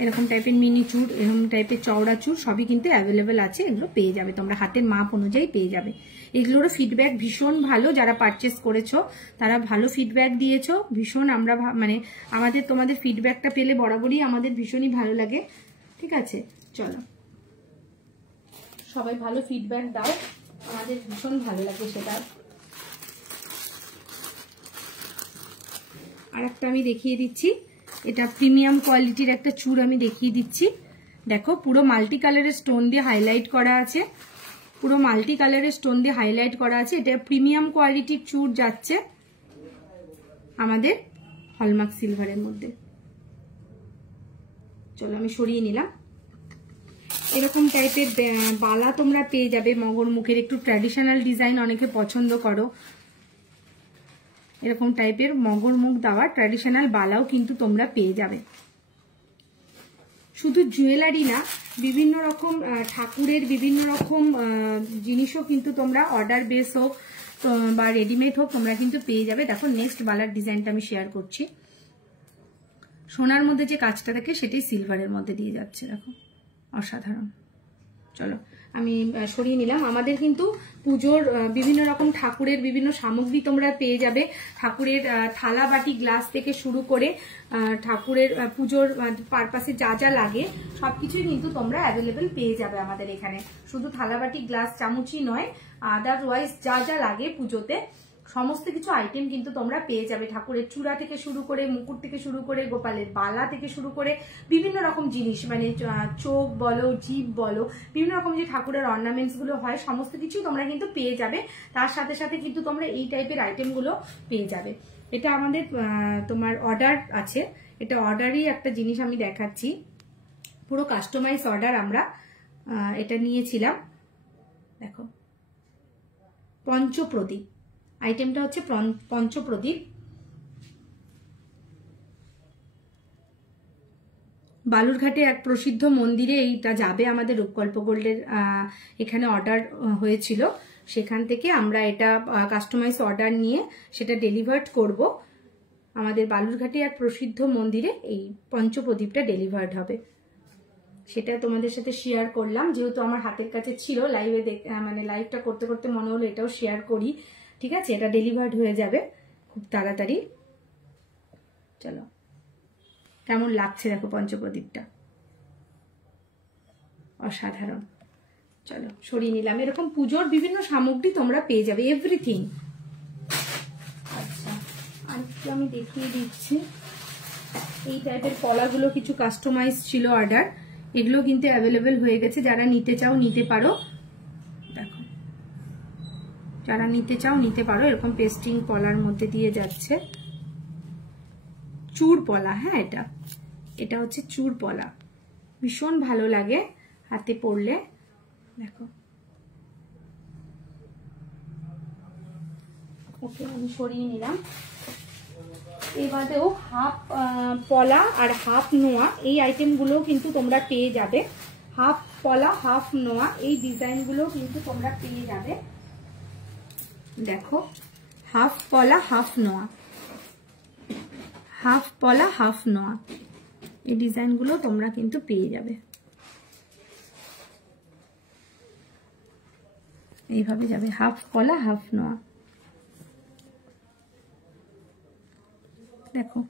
এরকম টাইপের মিনি চুর, এরকম টাইপের চওড়া চুর সবই কিন্তু অ্যাভেলেবেল আছে। এগুলো পেয়ে যাবে তোমরা, হাতের মাপ অনুযায়ী পেয়ে যাবে। এগুলোরও ফিডব্যাক ভীষণ ভালো, যারা পারচেস করেছো তারা ভালো ফিডব্যাক দিয়েছো ভীষণ। আমরা মানে আমাদের তোমাদের ফিডব্যাকটা পেলে বরাবরই আমাদের ভীষণই ভালো লাগে। ঠিক আছে, চলো সবাই ভালো ফিডব্যাক দাও, আমাদের ভীষণ ভালো লাগে সেটা। আর একটা আমি দেখিয়ে দিচ্ছি, এটা প্রিমিয়াম কোয়ালিটির একটা চুর আমি দেখিয়ে দিচ্ছি। দেখো পুরো মাল্টি কালারের স্টোন দিয়ে হাইলাইট করা আছে, পুরো মাল্টি কালারের স্টোন দিয়ে হাইলাইট করা আছে। এটা প্রিমিয়াম কোয়ালিটির চুর যাচ্ছে আমাদের হলমার্ক সিলভারের মধ্যে। চলো আমি সরিয়ে নিলাম। এরকম টাইপের বালা তোমরা পেয়ে যাবে মগর মুখের, একটু ট্র্যাডিশনাল ডিজাইন অনেকে পছন্দ করো। এরকম টাইপের মগর মুখ দেওয়া ট্র্যাডিশনাল বালাও কিন্তু তোমরা পেয়ে যাবে। শুধু জুয়েলারি না, বিভিন্ন রকম ঠাকুরের বিভিন্ন রকম জিনিসও কিন্তু তোমরা অর্ডার বেস হোক বা রেডিমেড হোক তোমরা কিন্তু পেয়ে যাবে। দেখো নেক্সট বালার ডিজাইনটা আমি শেয়ার করছি। সোনার মধ্যে যে কাজটা থাকে সেটাই সিলভারের মধ্যে দিয়ে যাচ্ছে, দেখো অসাধারণ। চলো আমি সরিয়ে নিলাম। আমাদের কিন্তু পুজোর বিভিন্ন রকম ঠাকুরের বিভিন্ন সামগ্রী তোমরা পেয়ে যাবে। ঠাকুরের থালা বাটি গ্লাস থেকে শুরু করে ঠাকুরের পুজোর পারপাসে যা যা লাগে সবকিছুই কিন্তু তোমরা অ্যাভেলেবেল পেয়ে যাবে আমাদের এখানে। শুধু থালা বাটি গ্লাস চামচই নয়, আদারওয়াইজ যা যা লাগে পুজোতে সমস্ত কিছু আইটেম কিন্তু তোমরা পেয়ে যাবে। ঠাকুরের চূড়া থেকে শুরু করে, মুকুট থেকে শুরু করে, গোপালের বালা থেকে শুরু করে বিভিন্ন রকম জিনিস, মানে চোখ বলো, জিভ বলো, বিভিন্ন রকম যে ঠাকুরের অর্নামেন্টস গুলো হয় সমস্ত কিছু তোমরা কিন্তু পেয়ে যাবে। তার সাথে সাথে কিন্তু তোমরা এই টাইপের আইটেম গুলো পেয়ে যাবে। এটা আমাদের তোমার অর্ডার আছে, এটা অর্ডারই একটা জিনিস আমি দেখাচ্ছি, পুরো কাস্টমাইজ অর্ডার আমরা এটা নিয়েছিলাম। দেখো পঞ্চপ্রদীপ, আইটেমটা হচ্ছে পঞ্চপ্রদীপ। বালুরঘাটে এক প্রসিদ্ধ মন্দিরে এইটা যাবে আমাদের রূপকল্প গোল্ডের, এখানে অর্ডার হয়েছিল, সেখান থেকে আমরা এটা কাস্টমাইজ অর্ডার নিয়ে সেটা ডেলিভার্ড করব আমাদের বালুরঘাটে এক প্রসিদ্ধ মন্দিরে। এই পঞ্চপ্রদীপটা ডেলিভার্ড হবে, সেটা তোমাদের সাথে শেয়ার করলাম, যেহেতু আমার হাতের কাছে ছিল। লাইভে মানে লাইভটা করতে করতে মনে হলো এটাও শেয়ার করি। ঠিক আছে, এটা ডেলিভার্ড হয়ে যাবে খুব তাড়াতাড়ি। চলো কেমন লাগছে দেখো পঞ্চপ্রদীপটা, অসাধারণ। চলো সরিয়ে নিলাম। এরকম পুজোর বিভিন্ন সামগ্রী তোমরা পেয়ে যাবে, এভরিথিং। আচ্ছা আজকে আমি দেখিয়ে দিচ্ছি, এই টাইপের পলাগুলো কিছু কাস্টমাইজ ছিল অর্ডার, এগুলো কিন্তু অ্যাভেলেবেল হয়ে গেছে। যারা নিতে চাও নিতে পারো, দেখো যারা নিতে চাও নিতে পারো। এরকম পেস্টিং পলার মধ্যে দিয়ে যাচ্ছে, চূড় পলা। হ্যাঁ, এটা হচ্ছে চূড় পলা, ভীষণ ভালো লাগে হাতে পরলে। দেখো ওকে, আমি সরিয়ে নিলাম। এবারেও হাফ পলা আর হাফ নোয়া এই আইটেমগুলো কিন্তু তোমরা পেয়ে যাবে। হাফ পলা হাফ নোয়া এই ডিজাইনগুলো কিন্তু তোমরা পেয়ে যাবে। দেখো হাফ পলা হাফ নোয়া, হাফ পলা হাফ নোয়া এই ডিজাইনগুলো তোমরা কিন্তু পেয়ে যাবে। এইভাবে যাবে হাফ পলা হাফ নোয়া। দেখো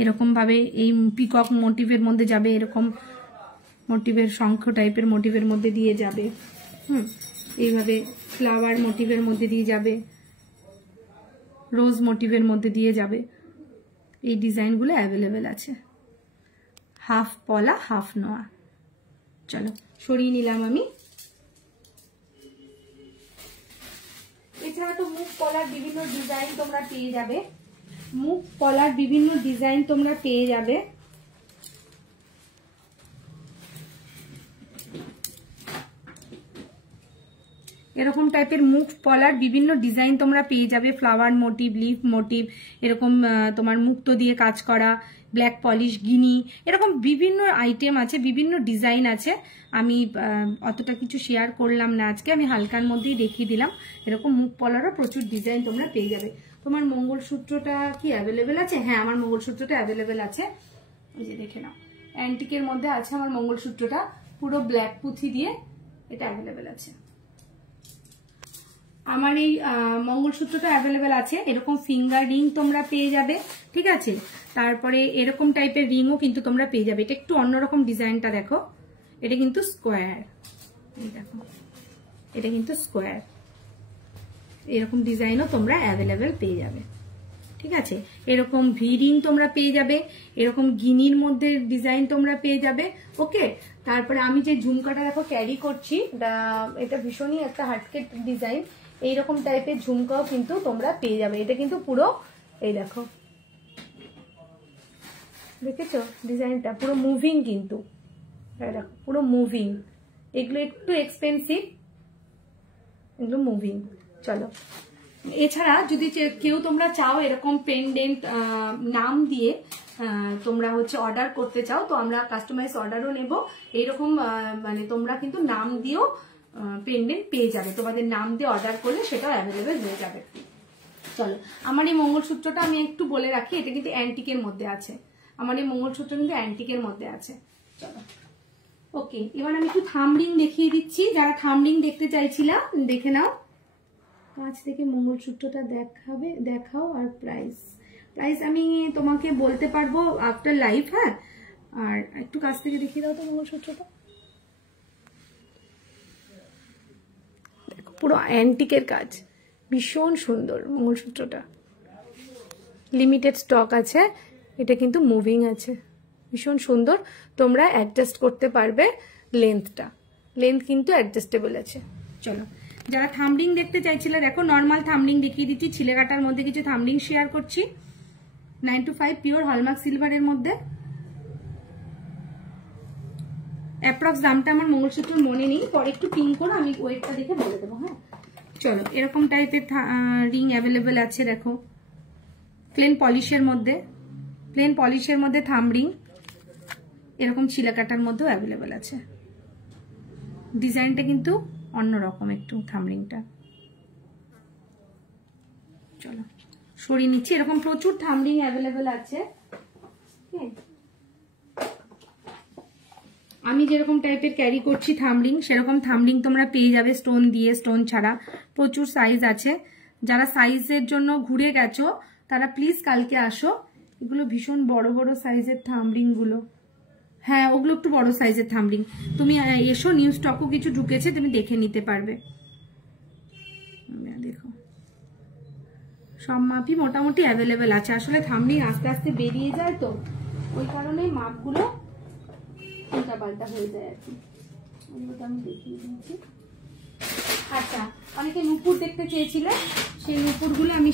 এরকম ভাবে এই পিকক মোটিভের মধ্যে যাবে, এরকম মোটিভের শঙ্খ টাইপের মোটিভের মধ্যে দিয়ে যাবে। এইভাবে ফ্লাওয়ার মোটিভের মধ্যে দিয়ে যাবে, রোজ মোটিভের মধ্যে দিয়ে যাবে। এই ডিজাইনগুলো অ্যাভেলেবেল আছে, হাফ পলা হাফ নোয়া। চলো সরিয়ে নিলাম আমি। এছাড়া তো মুখ পলার বিভিন্ন ডিজাইন তোমরা পেয়ে যাবে, মুখ পলার বিভিন্ন ডিজাইন তোমরা পেয়ে যাবে। এরকম টাইপের মুখ পলার বিভিন্ন ডিজাইন তোমরা পেয়ে যাবে, ফ্লাওয়ার মোটিভ, লিফ মোটিভ, এরকম তোমার মুক্তো দিয়ে কাজ করা, ব্ল্যাক পলিশ, গিনি, এরকম বিভিন্ন আইটেম আছে, বিভিন্ন ডিজাইন আছে। আমি অতটা কিছু শেয়ার করলাম না আজকে, আমি হালকার মধ্যেই দেখিয়ে দিলাম। এরকম মুখ পলারও প্রচুর ডিজাইন তোমরা পেয়ে যাবে। তোমার মঙ্গলসূত্রটা কি অ্যাভেলেবেল আছে? হ্যাঁ, আমার মঙ্গলসূত্রটা অ্যাভেলেবেল আছে, এই যে দেখে নাও, অ্যান্টিকের মধ্যে আছে আমার মঙ্গলসূত্রটা, পুরো ব্ল্যাক পুঁথি দিয়ে এটা অ্যাভেলেবেল আছে। আমার এই মঙ্গলসূত্রটা অ্যাভেলেবেল আছে। এরকম ফিঙ্গার রিং তোমরা পেয়ে যাবে, ঠিক আছে। তারপরে এরকম টাইপের রিংও কিন্তু তোমরা পেয়ে যাবে। এটা একটু অন্যরকম ডিজাইনটা দেখো, এটা কিন্তু স্কোয়ার, দেখো এটা কিন্তু স্কোয়ার। এরকম ডিজাইনও তোমরা অ্যাভেলেবেল পেয়ে যাবে, ঠিক আছে। এরকম ভি রিং তোমরা পেয়ে যাবে, এরকম গিনির মধ্যে ডিজাইন তোমরা পেয়ে যাবে, ওকে। তারপরে আমি যে ঝুমকাটা দেখো ক্যারি করছি, এটা ভীষণই একটা হার্টকেট ডিজাইন। এইরকম টাইপের ঝুমকাও কিন্তু তোমরা পেয়ে যাবে। এটা কিন্তু পুরো, এই দেখো, দেখেছো ডিজাইনটা পুরো মুভিং, কিন্তু দেখো পুরো মুভিং। এগুলো একটু এক্সপেন্সিভ, এগুলো মুভিং। চলো, এছাড়া যদি কেউ তোমরা চাও এরকম পেন্ডেন্ট নাম দিয়ে তোমরা হচ্ছে অর্ডার করতে চাও, তো আমরা কাস্টমাইজ অর্ডারও নেব। এইরকম মানে তোমরা কিন্তু নাম দিয়েও পেন্ডেন্ট পেয়ে যাবে, তোমাদের নাম দিয়ে অর্ডার করলে সেটাও অ্যাভেলেবেল হয়ে যাবে। চলো, আমার এই মঙ্গলসূত্রটা আমি একটু বলে রাখি, এটা কিন্তু অ্যান্টিকের মধ্যে আছে। আমার এই মঙ্গলসূত্র কিন্তু অ্যান্টিকের মধ্যে আছে। চলো, ওকে, এবার আমি একটু থামরিং দেখিয়ে দিচ্ছি। যারা থামরিং দেখতে চাইছিলাম দেখে নাও। কাছ থেকে মঙ্গলসূত্রটা দেখাও। আর প্রাইস আমি তোমাকে বলতে পারবো আফটার লাইভ। হ্যাঁ, আর একটু কাছ থেকে দেখিয়ে দাও তো মঙ্গলসূত্রটা। পুরো অ্যান্টিকের কাজ, ভীষণ সুন্দর মঙ্গলসূত্রটা, লিমিটেড স্টক আছে, এটা কিন্তু মুভিং আছে, ভীষণ সুন্দর। তোমরা অ্যাডজাস্ট করতে পারবে লেন্থটা, লেন্থ কিন্তু অ্যাডজাস্টেবল আছে। চলো, যারা থামরিং দেখতে চাইছিলে দেখো, নর্মাল থামরিং দেখিয়ে দিচ্ছি, ছিলে কাটার মধ্যে কিছু থামরিং শেয়ার করছি। 925 পিওর হলমার্ক সিলভারের মধ্যে। অ্যাপ্রক্স দামটা আমার মঙ্গলসূত্র মনে নেই, পরে একটু পিন করে আমি ওয়েটটা দেখে বলে দেবো। হ্যাঁ চলো, এরকম টাইপের রিং অ্যাভেলেবেল আছে দেখো, প্লেন পলিশের মধ্যে, প্লেন পলিশের মধ্যে থাম রিং, এরকম ছিলে কাটার মধ্যেও অ্যাভেলেবেল আছে। ডিজাইনটা কিন্তু অন্যরকম একটু থামরিংটা। চলো সরিয়ে নিচ্ছি, এরকম প্রচুর থামরিং অ্যাভেলেবেল আছে। আমি যেরকম টাইপের ক্যারি করছি থামরিং, সেরকম থামরিং তোমরা পেয়ে যাবে, স্টোন দিয়ে স্টোন ছাড়া। প্রচুর সাইজ আছে, যারা সাইজের জন্য ঘুরে গেছো তারা প্লিজ কালকে আসো। এগুলো ভীষণ বড় বড় সাইজের থামরিং গুলো, হ্যাঁ ওগুলো একটু বড় সাইজের থামরিং। তুমি এসো, নিউ স্টকও কিছু ঢুকেছে, তুমি দেখে নিতে পারবে। দেখো সব মাপই মোটামুটি অ্যাভেলেবেল আছে। আসলে থামরিং আস্তে আস্তে বেরিয়ে যায় তো, ওই কারণে মাপগুলো উল্টা পাল্টা হয়ে যায় আর কি। আমি দেখিয়ে দিচ্ছি। আচ্ছা, অনেকে নুপুর দেখতে চেয়েছিলে, সেই নুপুরগুলো আমি,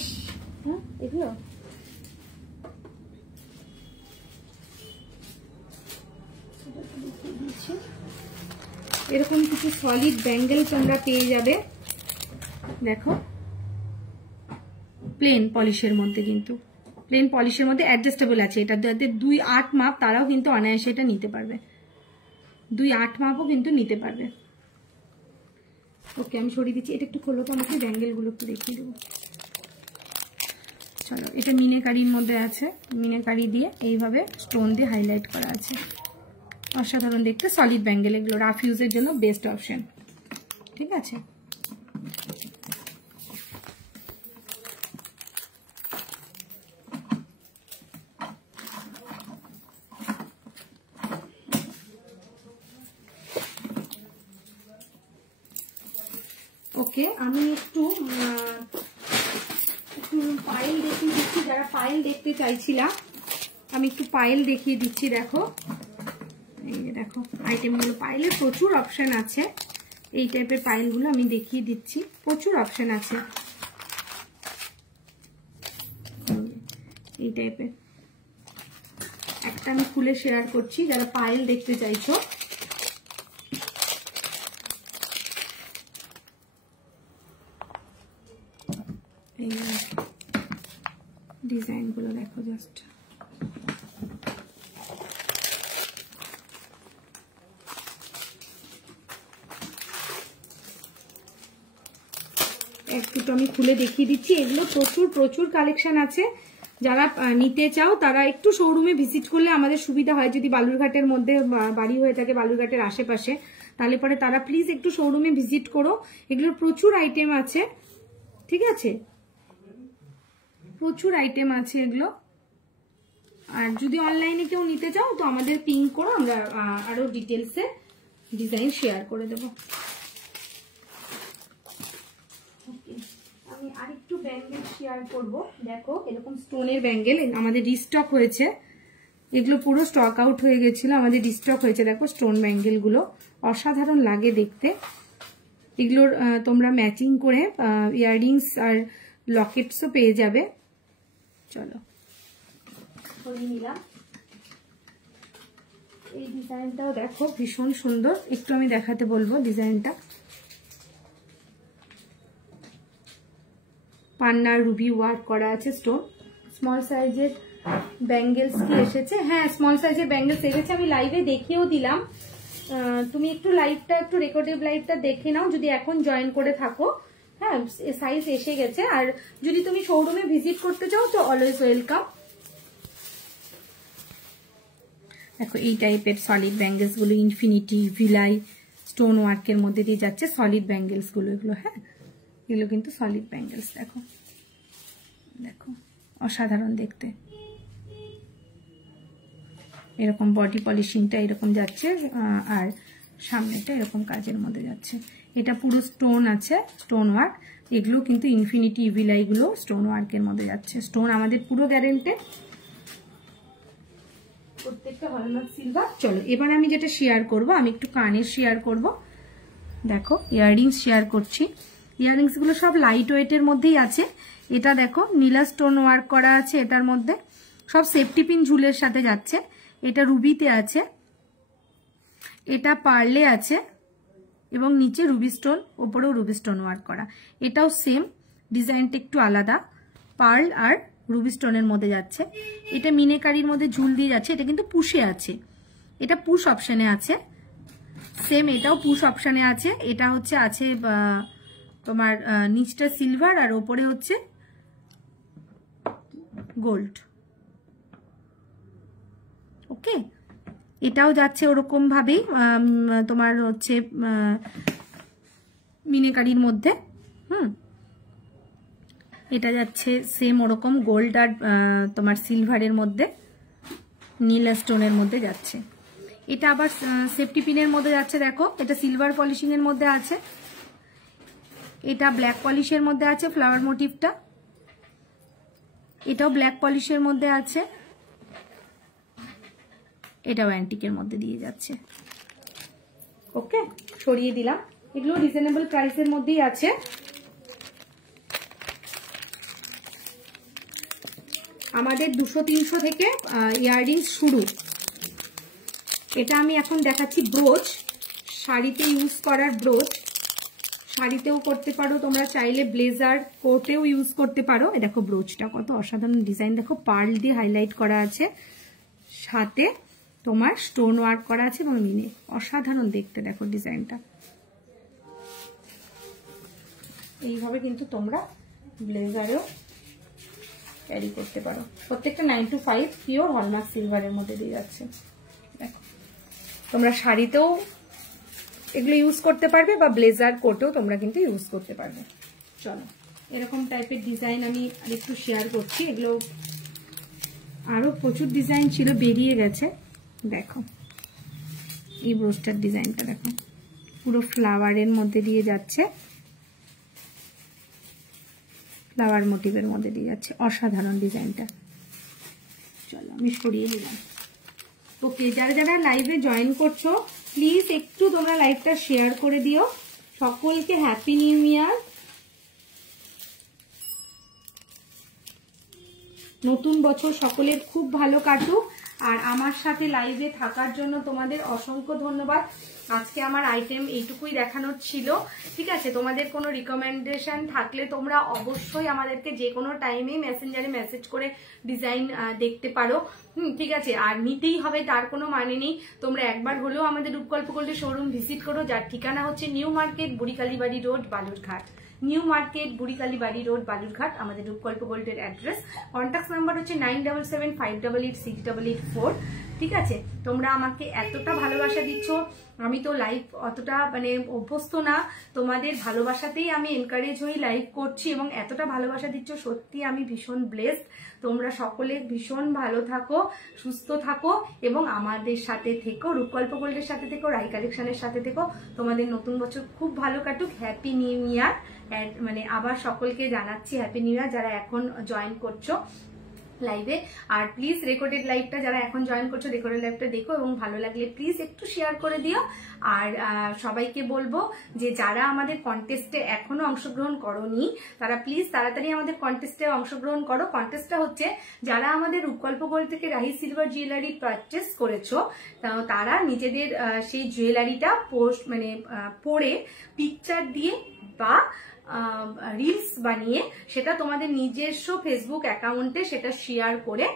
হ্যাঁ এগুলো এরকম কিছু সলিড ব্যাঙ্গেল তোমরা পেয়ে যাবে দেখো, প্লেন পলিশের মধ্যে, কিন্তু প্লেন পলিশের মধ্যে অ্যাডজাস্টেবল আছে। এটা যাদের 2.8 মাপ তারাও কিন্তু অনায়াসে এটা নিতে পারবে, 2.8 মাপও কিন্তু নিতে পারবে। ওকে আমি সরিয়ে দিচ্ছি, এটা একটু খোলো তো আমাকে, ব্যাঙ্গেলগুলো একটু দেখিয়ে দেবো। চলো, এটা মিনেকারির মধ্যে আছে, মিনেকারি দিয়ে এইভাবে স্টোন দিয়ে হাইলাইট করা আছে, অসাধারণ দেখতে। সলিড ব্যাঙ্গেল, এগুলো রাফ ইউজের জন্য বেস্ট অপশন। ঠিক আছে, ওকে আমি একটু পাইল দেখিয়ে দিচ্ছি, যারা পাইল দেখতে চাইছিলাম আমি একটু পাইল দেখিয়ে দিচ্ছি। দেখো এই দেখো আইটেমগুলো, পাইলের প্রচুর অপশন আছে, এই টাইপের পাইলগুলো আমি দেখিয়ে দিচ্ছি, প্রচুর অপশন আছে এই টাইপের। একটা আমি খুলে শেয়ার করছি, যারা পাইল দেখতে চাইছো। এই ডিজাইনগুলো দেখো জাস্ট, এক দুটো আমি খুলে দেখিয়ে দিচ্ছি। এগুলো প্রচুর প্রচুর কালেকশন আছে, যারা নিতে চাও তারা একটু শোরুমে ভিজিট করলে আমাদের সুবিধা হয়। যদি বালুরঘাটের মধ্যে বাড়ি হয়ে থাকে, বালুরঘাটের আশেপাশে, তাহলে পরে তারা প্লিজ একটু শোরুমে ভিজিট করো। এগুলোর প্রচুর আইটেম আছে, ঠিক আছে, প্রচুর আইটেম আছে এগুলো। আর যদি অনলাইনে কেউ নিতে চাও তো আমাদের পিং করো, আমরা আরো ডিটেলসে ডিজাইন শেয়ার করে দেবো। আমি আরেকটু ব্যাঙ্গেল শেয়ার করব। দেখো এরকম স্টোনের ব্যাঙ্গেল আমাদের রিস্টক হয়েছে, এগুলো পুরো স্টক আউট হয়ে গেছিল, আমাদের রিস্টক হয়েছে। দেখো স্টোন ব্যাঙ্গেল গুলো অসাধারণ লাগে দেখতে। এগুলোর তোমরা ম্যাচিং করে ইয়াররিংস আর লকেটসও পেয়ে যাবে। চলো নিলাম, এই ডিজাইনটাও দেখো ভীষণ সুন্দর, একটু আমি দেখাতে বলবো ডিজাইনটা। পান্নার রুবি ওয়ার্ক করা আছে স্টোন। স্মল সাইজের ব্যাঙ্গেলস কি এসেছে? হ্যাঁ স্মল সাইজের ব্যাঙ্গেলস এসেছে, আমি লাইভে দেখিয়েও দিলাম। তুমি একটু লাইভটা, একটু রেকর্ডেড লাইভটা দেখে নাও যদি এখন জয়েন করে থাকো। হ্যাঁ সাইজ এসে গেছে, আর যদি তুমি শোরুমে ভিজিট করতে চাও তো অলওয়েজ ওয়েলকাম। দেখো এই টাইপের সলিড ব্যাঙ্গেলস গুলো, ইনফিনিটি ভিলাই স্টোন ওয়ার্কের মধ্যে দিয়ে যাচ্ছে সলিড ব্যাঙ্গেলস গুলো এগুলো। হ্যাঁ এগুলো কিন্তু সলিড ব্যাঙ্গেলস, দেখো দেখো অসাধারণ দেখতে। এরকম বডি পলিশিংটা এরকম যাচ্ছে, আর সামনেটা এরকম কাজের মধ্যে যাচ্ছে। এটা পুরো স্টোন আছে, স্টোন ওয়ার্ক। এগুলো কিন্তু ইনফিনিটি ইভিলাই গুলো স্টোন ওয়ার্কের মধ্যে যাচ্ছে। স্টোন আমাদের পুরো গ্যারেন্টেড, প্রত্যেকটা হলমার্ক সিলভার। চলো এবার আমি যেটা শেয়ার করব, আমি একটু কানের শেয়ার করব। দেখো ইয়াররিংস শেয়ার করছি। ইয়াররিংস গুলো সব লাইট ওয়েটের মধ্যেই আছে। এটা দেখো নীলা স্টোন ওয়ার্ক করা আছে এটার মধ্যে, সব সেফটি পিন ঝুলের সাথে যাচ্ছে। এটা রুবিতে আছে, এটা পার্লে আছে এবং নিচে রুবি স্টোন, ওপরেও রুবি স্টোন ওয়ার্ক করা। এটাও সেম, ডিজাইনটা একটু আলাদা, পার্ল আর রুবি স্টোনের মধ্যে যাচ্ছে। এটা মিনেকারির মধ্যে ঝুল দিয়ে যাচ্ছে। এটা কিন্তু পুশে আছে, এটা পুশ অপশনে আছে। সেম এটাও পুশ অপশনে আছে। এটা হচ্ছে আছে তোমার নিচটা সিলভার আর ওপরে হচ্ছে গোল্ড। ওকে, এটাও যাচ্ছে ওরকম ভাবেই তোমার হচ্ছে মিনেকারির মধ্যে। এটা যাচ্ছে সেম ওরকম গোল্ড আর তোমার সিলভারের মধ্যে, নীলা স্টোনের মধ্যে যাচ্ছে। এটা আবার সেফটি পিনের মধ্যে যাচ্ছে। দেখো এটা সিলভার পলিশিং এর মধ্যে আছে, এটা ব্ল্যাক পলিশের মধ্যে আছে ফ্লাওয়ার মোটিভটা। এটাও ব্ল্যাক পলিশের মধ্যে আছে, এটাও অ্যান্টিকের মধ্যে দিয়ে যাচ্ছে। ওকে, সরিয়ে দিলাম। এগুলো রিজনেবল প্রাইসের মধ্যেই আছে। আমাদের 200-300 থেকে ইয়াররিংস শুরু। এটা আমি এখন দেখাচ্ছি ব্রোচ, শাড়িতে ইউজ করার ব্রোচ। শাড়িতেও করতে পারো তোমরা চাইলে, ব্লেজার কোটেও ইউজ করতে পারো। দেখো ব্রোচটা কত অসাধারণ ডিজাইন, দেখো পার্ল দিয়ে হাইলাইট করা আছে, সাথে তোমার স্টোন ওয়ার্ক করা আছে এবং মিনে, অসাধারণ দেখতে। দেখো ডিজাইনটা এইভাবে কিন্তু তোমরা ব্লেজারেও ক্যারি করতে পারো। প্রত্যেকটা 9 to 5 পিওর হলমার্ক সিলভারের মধ্যে দিয়ে যাচ্ছে। দেখো তোমরা শাড়িতেও এগুলো ইউজ করতে পারবে বা ব্লেজার কোটেও তোমরা কিন্তু ইউজ করতে পারবে। চলো এরকম টাইপের ডিজাইন আমি আরেকটু শেয়ার করছি। এগুলো আরো প্রচুর ডিজাইন ছিল, বেরিয়ে গেছে। দেখো এই ব্রোচটার ডিজাইনটা দেখো, পুরো ফ্লাওয়ারের মধ্যে দিয়ে যাচ্ছে, ফ্লাওয়ার মোটিভের মধ্যে দিয়ে যাচ্ছে, অসাধারণ ডিজাইনটা। চলো আমি সরিয়ে নিলাম। ওকে, যারা যারা লাইভে জয়েন করছো প্লিজ একটু তোমরা লাইভটা শেয়ার করে দিও। সকলকে হ্যাপি নিউ ইয়ার, নতুন বছর সকলের খুব ভালো কাটুক। আর আমার সাথে লাইভে থাকার জন্য তোমাদের অসংখ্য ধন্যবাদ। আজকে আমার আইটেম এইটুকুই দেখানোর ছিল। ঠিক আছে, তোমাদের কোনো রিকমেন্ডেশন থাকলে তোমরা অবশ্যই আমাদেরকে যে কোনো টাইমে মেসেঞ্জারে মেসেজ করে ডিজাইন দেখতে পারো। ঠিক আছে, আর নিতেই হবে তার কোনো মানে নেই। তোমরা একবার হলেও আমাদের রূপকল্প গোল্ডের শোরুম ভিজিট করো, যার ঠিকানা হচ্ছে new market, Burikalibari road, Balurghat. New market, Burikalibari road, Balurghat আমাদের রূপকল্প গোল্ডের অ্যাড্রেস। কন্ট্যাক্ট নাম্বার হচ্ছে 9775886884। ঠিক আছে, তোমরা আমাকে এতটা ভালোবাসা দিচ্ছ, আমি তো লাইভ অতটা মানে অভ্যস্ত না, তোমাদের ভালোবাসাতেই আমি এনকারেজ হয়ে লাইভ করছি এবং এতটা ভালোবাসা দিচ্ছ, সত্যি আমি ভীষণ ব্লেসড। তোমরা সকলে ভীষণ ভালো থাকো, সুস্থ থাকো এবং আমাদের সাথে থেকো, রূপকল্প গোল্ডের সাথে থেকো, রাই কালেকশনের সাথে থেকো। তোমাদের নতুন বছর খুব ভালো কাটুক। Happy new year. মানে আবার সকলকে জানাচ্ছি হ্যাপি নিউ ইয়ার যারা এখন জয়েন করছো লাইভে। আর প্লিজ রেকর্ডেড লাইভটা যারা এখন জয়েন করছো, রেকর্ডেড লাইভটা দেখো এবং ভালো লাগলে প্লিজ একটু শেয়ার করে দিও। আর সবাইকে বলবো যে যারা আমাদের কন্টেস্টে এখনো অংশগ্রহণ করোনি তারা প্লিজ তাড়াতাড়ি আমাদের কন্টেস্টে অংশগ্রহণ করো। কন্টেস্টটা হচ্ছে যারা আমাদের রূপকল্প গোল্ড থেকে রাহি সিলভার জুয়েলারি পারচেস করেছো তারা নিজেদের সেই জুয়েলারিটা পোস্ট মানে পরে পিকচার দিয়ে বা রিলস বানিয়ে সেটা তোমাদের নিজস্ব ফেসবুক অ্যাকাউন্টে সেটা শেয়ার করে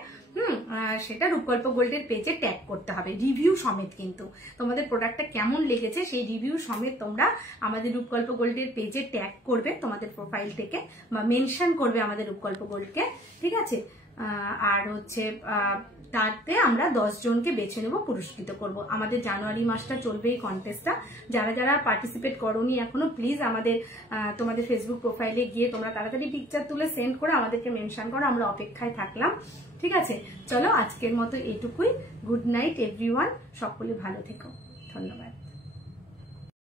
সেটা রূপকল্প গোল্ডের পেজে ট্যাগ করতে হবে, রিভিউ সমেত। কিন্তু তোমাদের প্রোডাক্টটা কেমন লেগেছে সেই রিভিউ সমেত তোমরা আমাদের রূপকল্প গোল্ডের পেজে ট্যাগ করবে তোমাদের প্রোফাইল থেকে, বা মেনশন করবে আমাদের রূপকল্প গোল্ডকে। ঠিক আছে, আর হচ্ছে তাতে আমরা 10 জনকে বেছে নেব, পুরস্কৃত করব। আমাদের জানুয়ারি মাসটা চলবে এই কন্টেস্টটা। যারা যারা পার্টিসিপেট করোনি এখনো প্লিজ আমাদের তোমাদের ফেসবুক প্রোফাইলে গিয়ে তোমরা তাড়াতাড়ি পিকচার তুলে সেন্ড করে আমাদেরকে মেনশন করো, আমরা অপেক্ষায় থাকলাম। ঠিক আছে, চলো আজকের মতো এটুকুই। গুড নাইট এভরিওয়ান, সকলে ভালো থেকো, ধন্যবাদ।